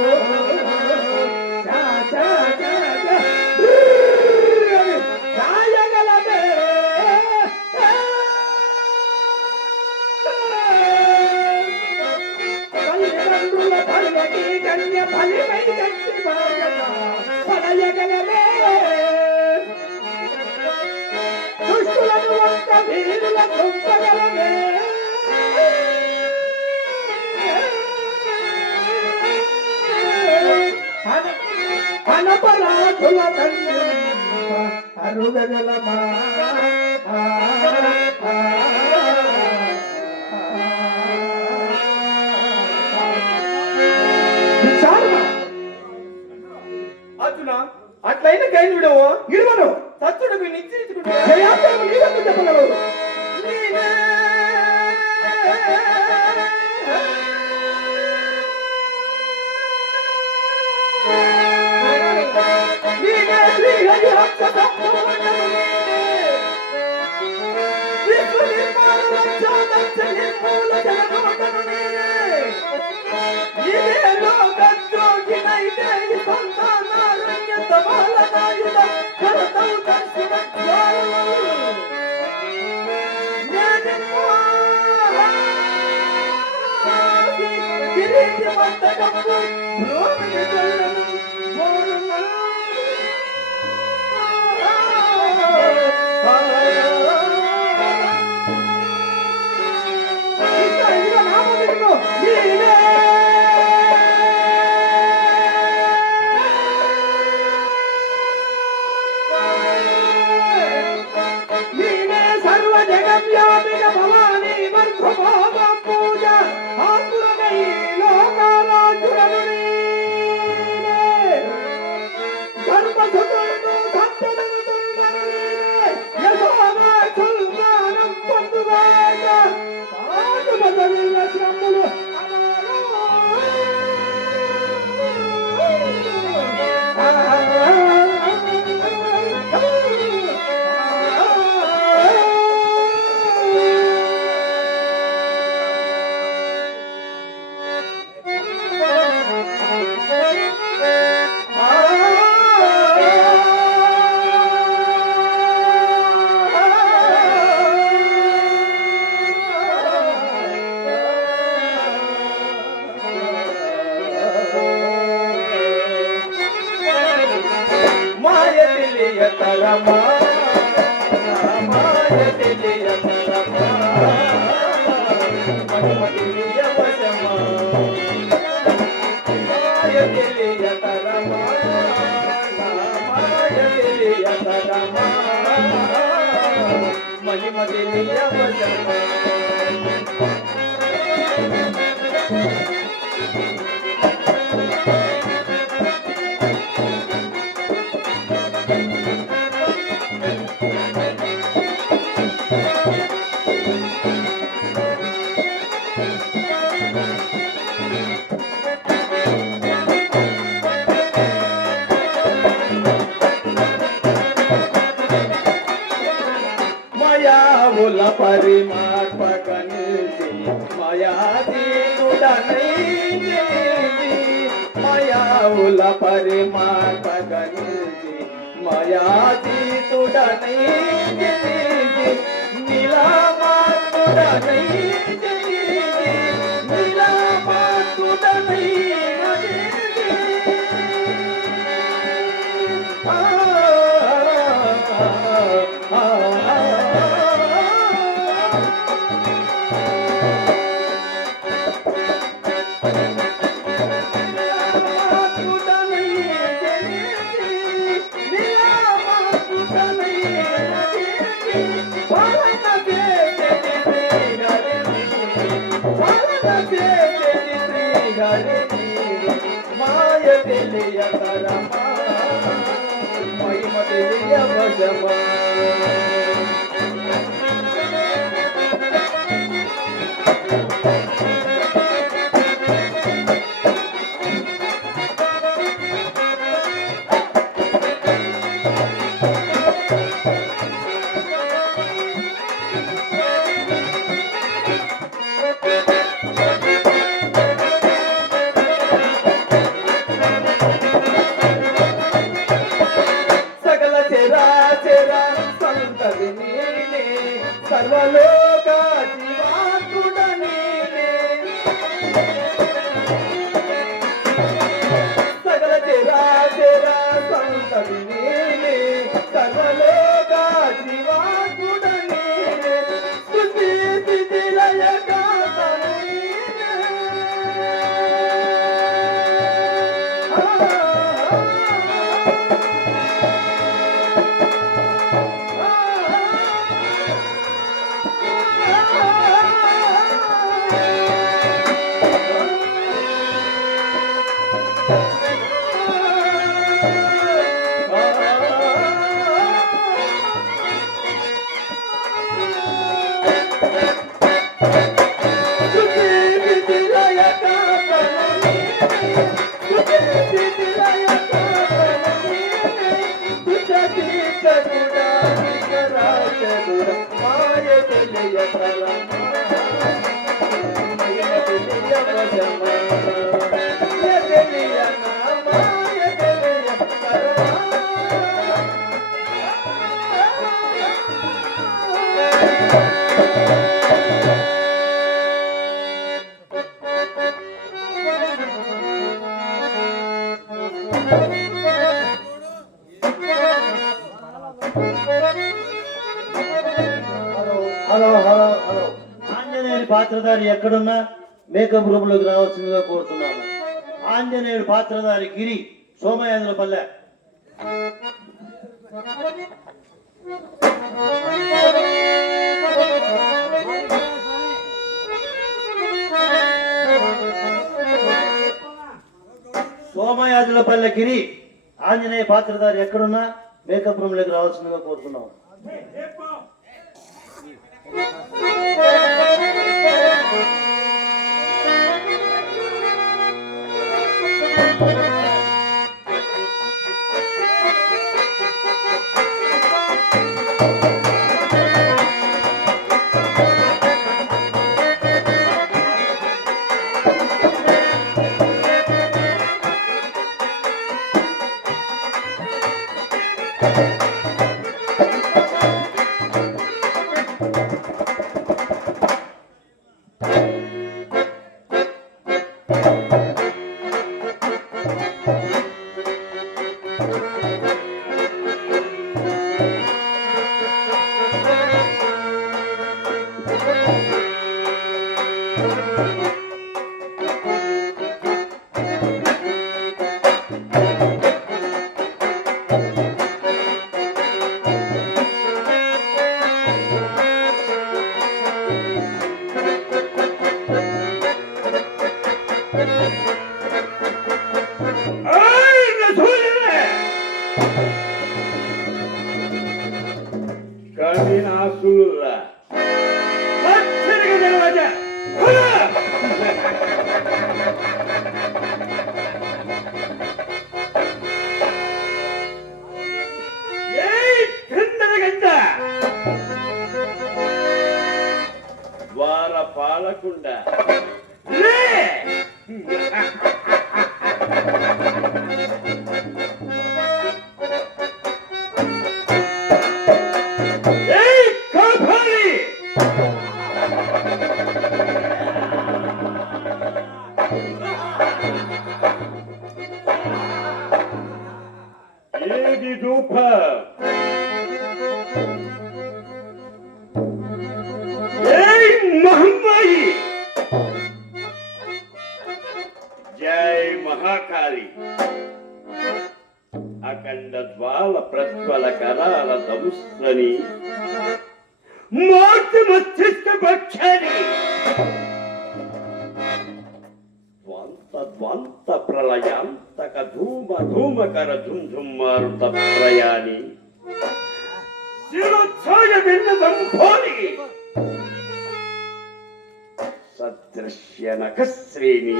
రాయగలదే తల్లిదండ్రుల పల్లకి కన్య ఫలిమై పడయగలదే దుష్టులను ఒక్క వీరుల కుంపగలదే అనపరాధుల తండ్రి అరుగలమా అర్జున అట్లయిన కైలుడవో ఇరువను సత్తుడు నిశ్చయించుకుంటా చెప్పగలవు. సర్వ జగద్వ్యాపిక భవానీ వర్ధభోగ పూజ ఆతురమై లోకారాధ్యులను నీనే ధర్మసుతులను సంతనుతులను నీనే యశోనాథుల్గానం పొందుగాక తాను బదలిన శ్రమలు పరిమార్పకనిసి మయాతీతుడనై మయావుల పరిమార్పకనిసి మయాతీతుడనై నీలమాతుడనై నీలమాతుడనై మాయ తెలియతరమా మహిమ తెలియవశమా సర్వలోక జీవాత్ముడ నీవే సకల చరాచర సంతతి నీవే సర్వలోక జీవాత్ముడ నీవే స్తుతి స్థితి లయ కాతను హలో హలో హలో ఆంజనేయుడి పాత్రధారి ఎక్కడున్నా మేకప్ రూమ్ లోకి రావాల్సిందిగా కోరుతున్నాను. ఆంజనేయుడి పాత్రధారి గిరి సోమయాజులపల్లె. పల్లెకిరి ఆంజనేయ పాత్రధారి ఎక్కడున్నా మేకప్ రూమ్ లోకి రావాల్సిందిగా కోరుతున్నాం. ద్వార పాలకుండా ఏది ధూప మహమ్మాయి జై మహాకాళి అఖండ జ్వాల ప్రజ్వల కరాల ధనుస్సని మోర్తి మస్తిష్క భక్షని ధ్వంత ప్రళయాంతక ధూమ ధూమకర ఝుంఝుమ్మారుత ప్రయాణి శిరోచ్ఛాయ భిన్న సంభోని సదృశ్య నఖశ్రేణి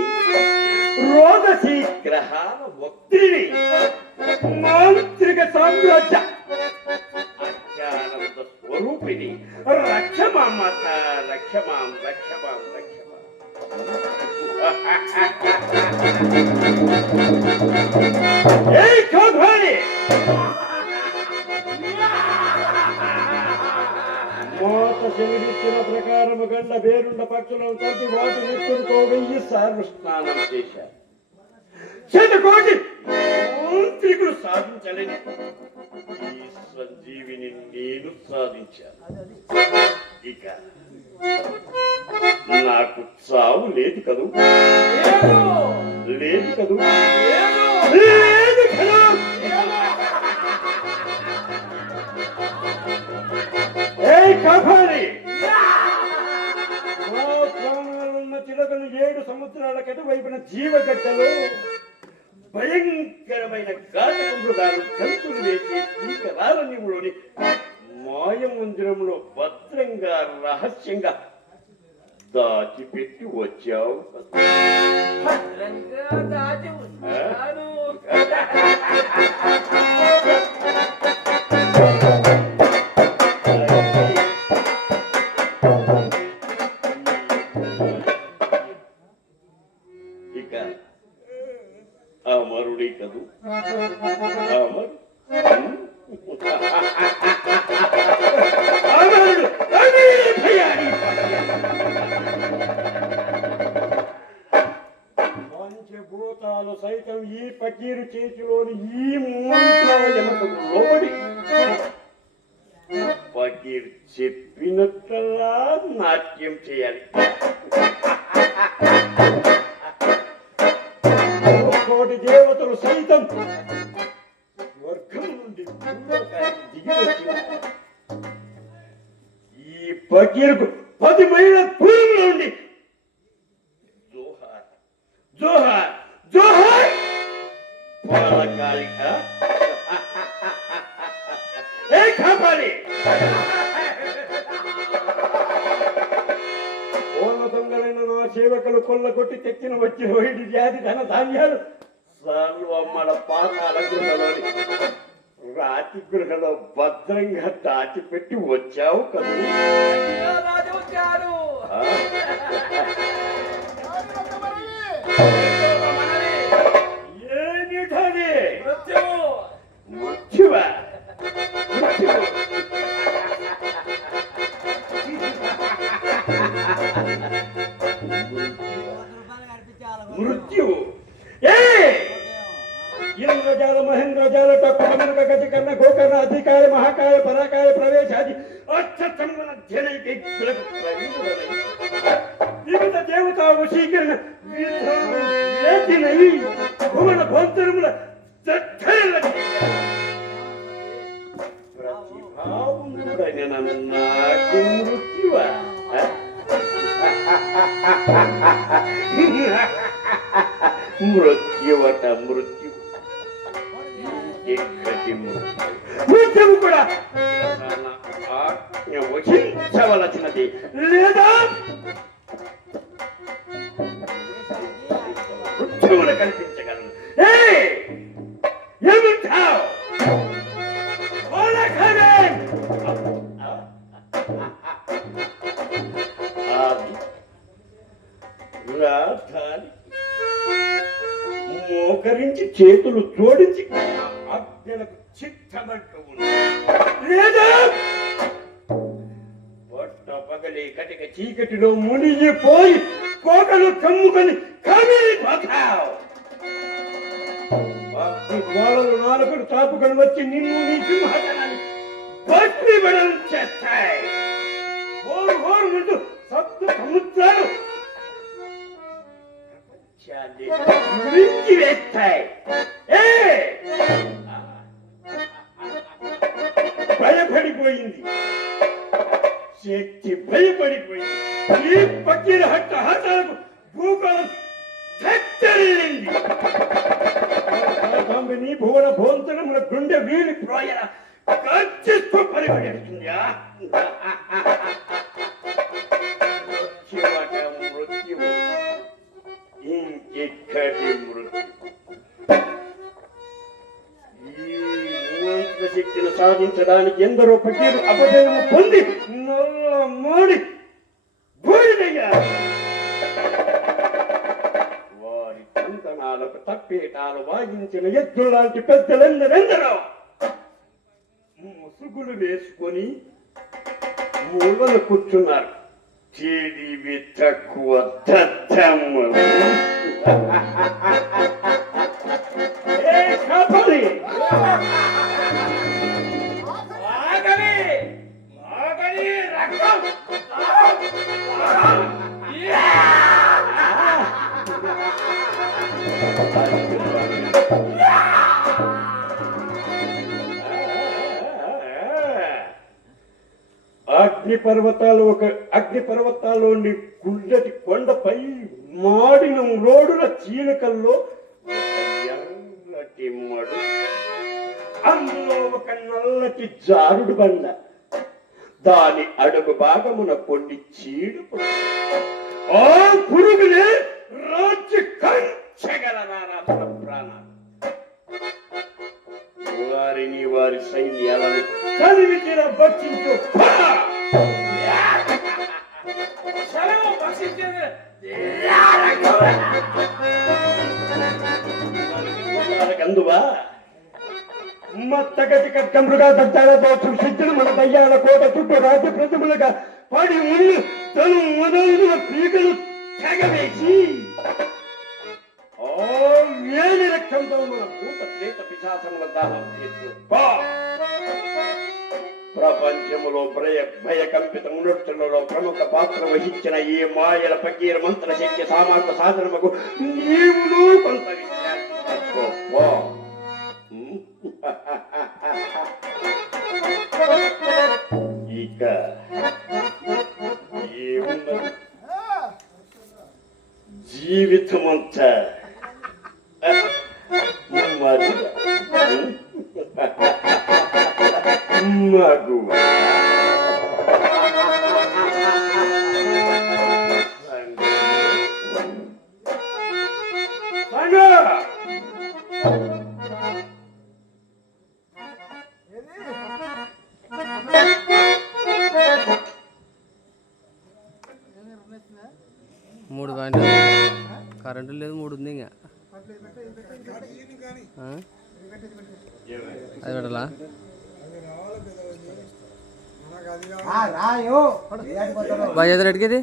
రోదసీ గ్రహాల వక్త్రిని మాంత్రిక సామ్రాజ్య అత్యానంద స్వరూపిణి రక్షమాం మాత రక్షమాం రక్షమాం రక్షమాం ఏయ్ కౌభాని మోత శనిచ్చిన ప్రకారము గండ వేరుండ పక్షులను తప్పి వాటి నెత్తులతో 1000 సార్లు స్నానం చేశారు. శతకోటి మంత్రికులు సాధించలేని ఈ సంజీవిని నేను సాధించాను. ఇక నాకు చావు లేదు కదూ, లేదు కదూ, లేదు కదా. ప్రాణాలున్న చిలకలు 7 సముద్రాల కటువైపున జీవగడ్డలు భయంకరమైన ఘాతక మృగాలు గంతులు వేసి కీకరారణ్యంలోని మాయమందిరంలో భద్రంగా రహస్యంగా దాచిపెట్టి వచ్చావు. భద్రంగా దాచి ఉన్నాను. ఇక అమరుడి కదూ, అమరుడు పంచభూతాలు సైతం ఈ పకీరు చేతిలోని ఈ మంత్రమకు లోబడి పకీర్ చెప్పినట్లలా నాట్యం చేయాలి. కోటి దేవతలు సైతం స్వర్గం నుండి భూలోకానికి దిగి వచ్చిన ఈ పకీర్కు 10 మైళ్ళ దూరంలో ఉండి జోహార్ జోహార్ జోహార్ కాపాలి ఏ కాపాలి ఓళ్ళ దొంగలైన నా సేవకులు కొల్ల కొట్టి తెచ్చిన వచ్చిన వైద్య వ్యాధి ధన ధాన్యాలు సర్వమ్మడ పాతాల గృహలోని రాతి గృహలో భద్రంగా దాచిపెట్టి వచ్చావు కదా ఏమిటది మృత్యువా మృత్యువు ఇంద్రజాల మహేంద్రజాల టక్కుమనక గజకర్ణ గోకర్ణ అధికాయ మహాకాయ పరాకాయ ప్రవేశాది అక్షమన జనైకి వివిధ దేవతా వశీకరణ వేదినై భువన భోంతరముల ప్రతిభావుడైన నాకు మృత్యువా మృత్యువట మృత్యు మృత్యువు కూడా ఆజ్ఞ వహించవలసినది లేదా మృత్యువును కల్పించగలను ఏమిటావు రాధాని మోకరించి చేతులు జోడించి ఆజ్ఞలకు చిత్తమంటూ లేదా పొట్ట పగలి కటిక చీకటిలో మునిగిపోయి కోకలు కమ్ముకొని కమిలిపోతావు గోళలు నాలుగుడు తాపుకొని వచ్చి నిన్ను నీ సింహాసనాన్ని భస్మీపడం చేస్తాయి హోరు హోరు ముందు సప్త సముద్రాలు విడిచి వేస్తాయి భయపడిపోయింది శక్తి భయపడిపోయింది ఈ పక్కిన హట్ట హటాలకు భూగోళం తత్తరిల్లింది నీ భువన భోంతరముల గుండె వీలి ప్రోయన గర్జిస్తూ పరిగెడుతుంది మృత్యువు ఇంకెక్కడి మృత్యు ఈ మూలంత్ర శక్తిని సాధించడానికి ఎందరో పకీరు అపజయము పొంది నల్ల మోడి బూడిదయ్యారు వారి చింతనాలకు తప్పేటాలు వాయించిన ఎద్దులు లాంటి పెద్దలెందరెందరో ముసుగులు వేసుకొని మూలలు కూర్చున్నారు తెలివి తక్కువ దద్దమ్మలు అగ్ని పర్వతాల్లోని గుండెటి కొండపై మాడిన రోడ్డుల చీలకల్లో ఎర్రటి మడు అందులో ఒక నల్లటి జారుడు బండ దాని అడుగు భాగమున కొన్ని చీడు ఆ పురుగునే రాజ్య కంచగలనారా ప్రాణాలు వారిని వారి సైన్యాలను తనివి తీర భక్షించు అందువా మత్తగతి కట్టములుగా దద్దాలతో సృష్టించిన మన దయ్యాల కోట చుట్టూ రాజ్య ప్రతిములుగా పడి ముందు తను మొదలైన పీకలు తెగవేసి వేలి రక్తంతో మన భూత ప్రేత పిశాచముల దాహం చేస్తూ ప్రపంచములో భయకంపిత నృత్యులలో ప్రముఖ పాత్ర వహించిన ఈ మాయల పకీర మంత్ర శక్తి సామార్థ సాధనముకు నీవును కొంత ఇక ఏమున్నది జీవితమంతా మరిగా మగువ మూడు గంటలు కరెంటు లేదు, 3 ఉంది ఇంకా. అది పెట్టాలా? బాగా రేటుకి ఇది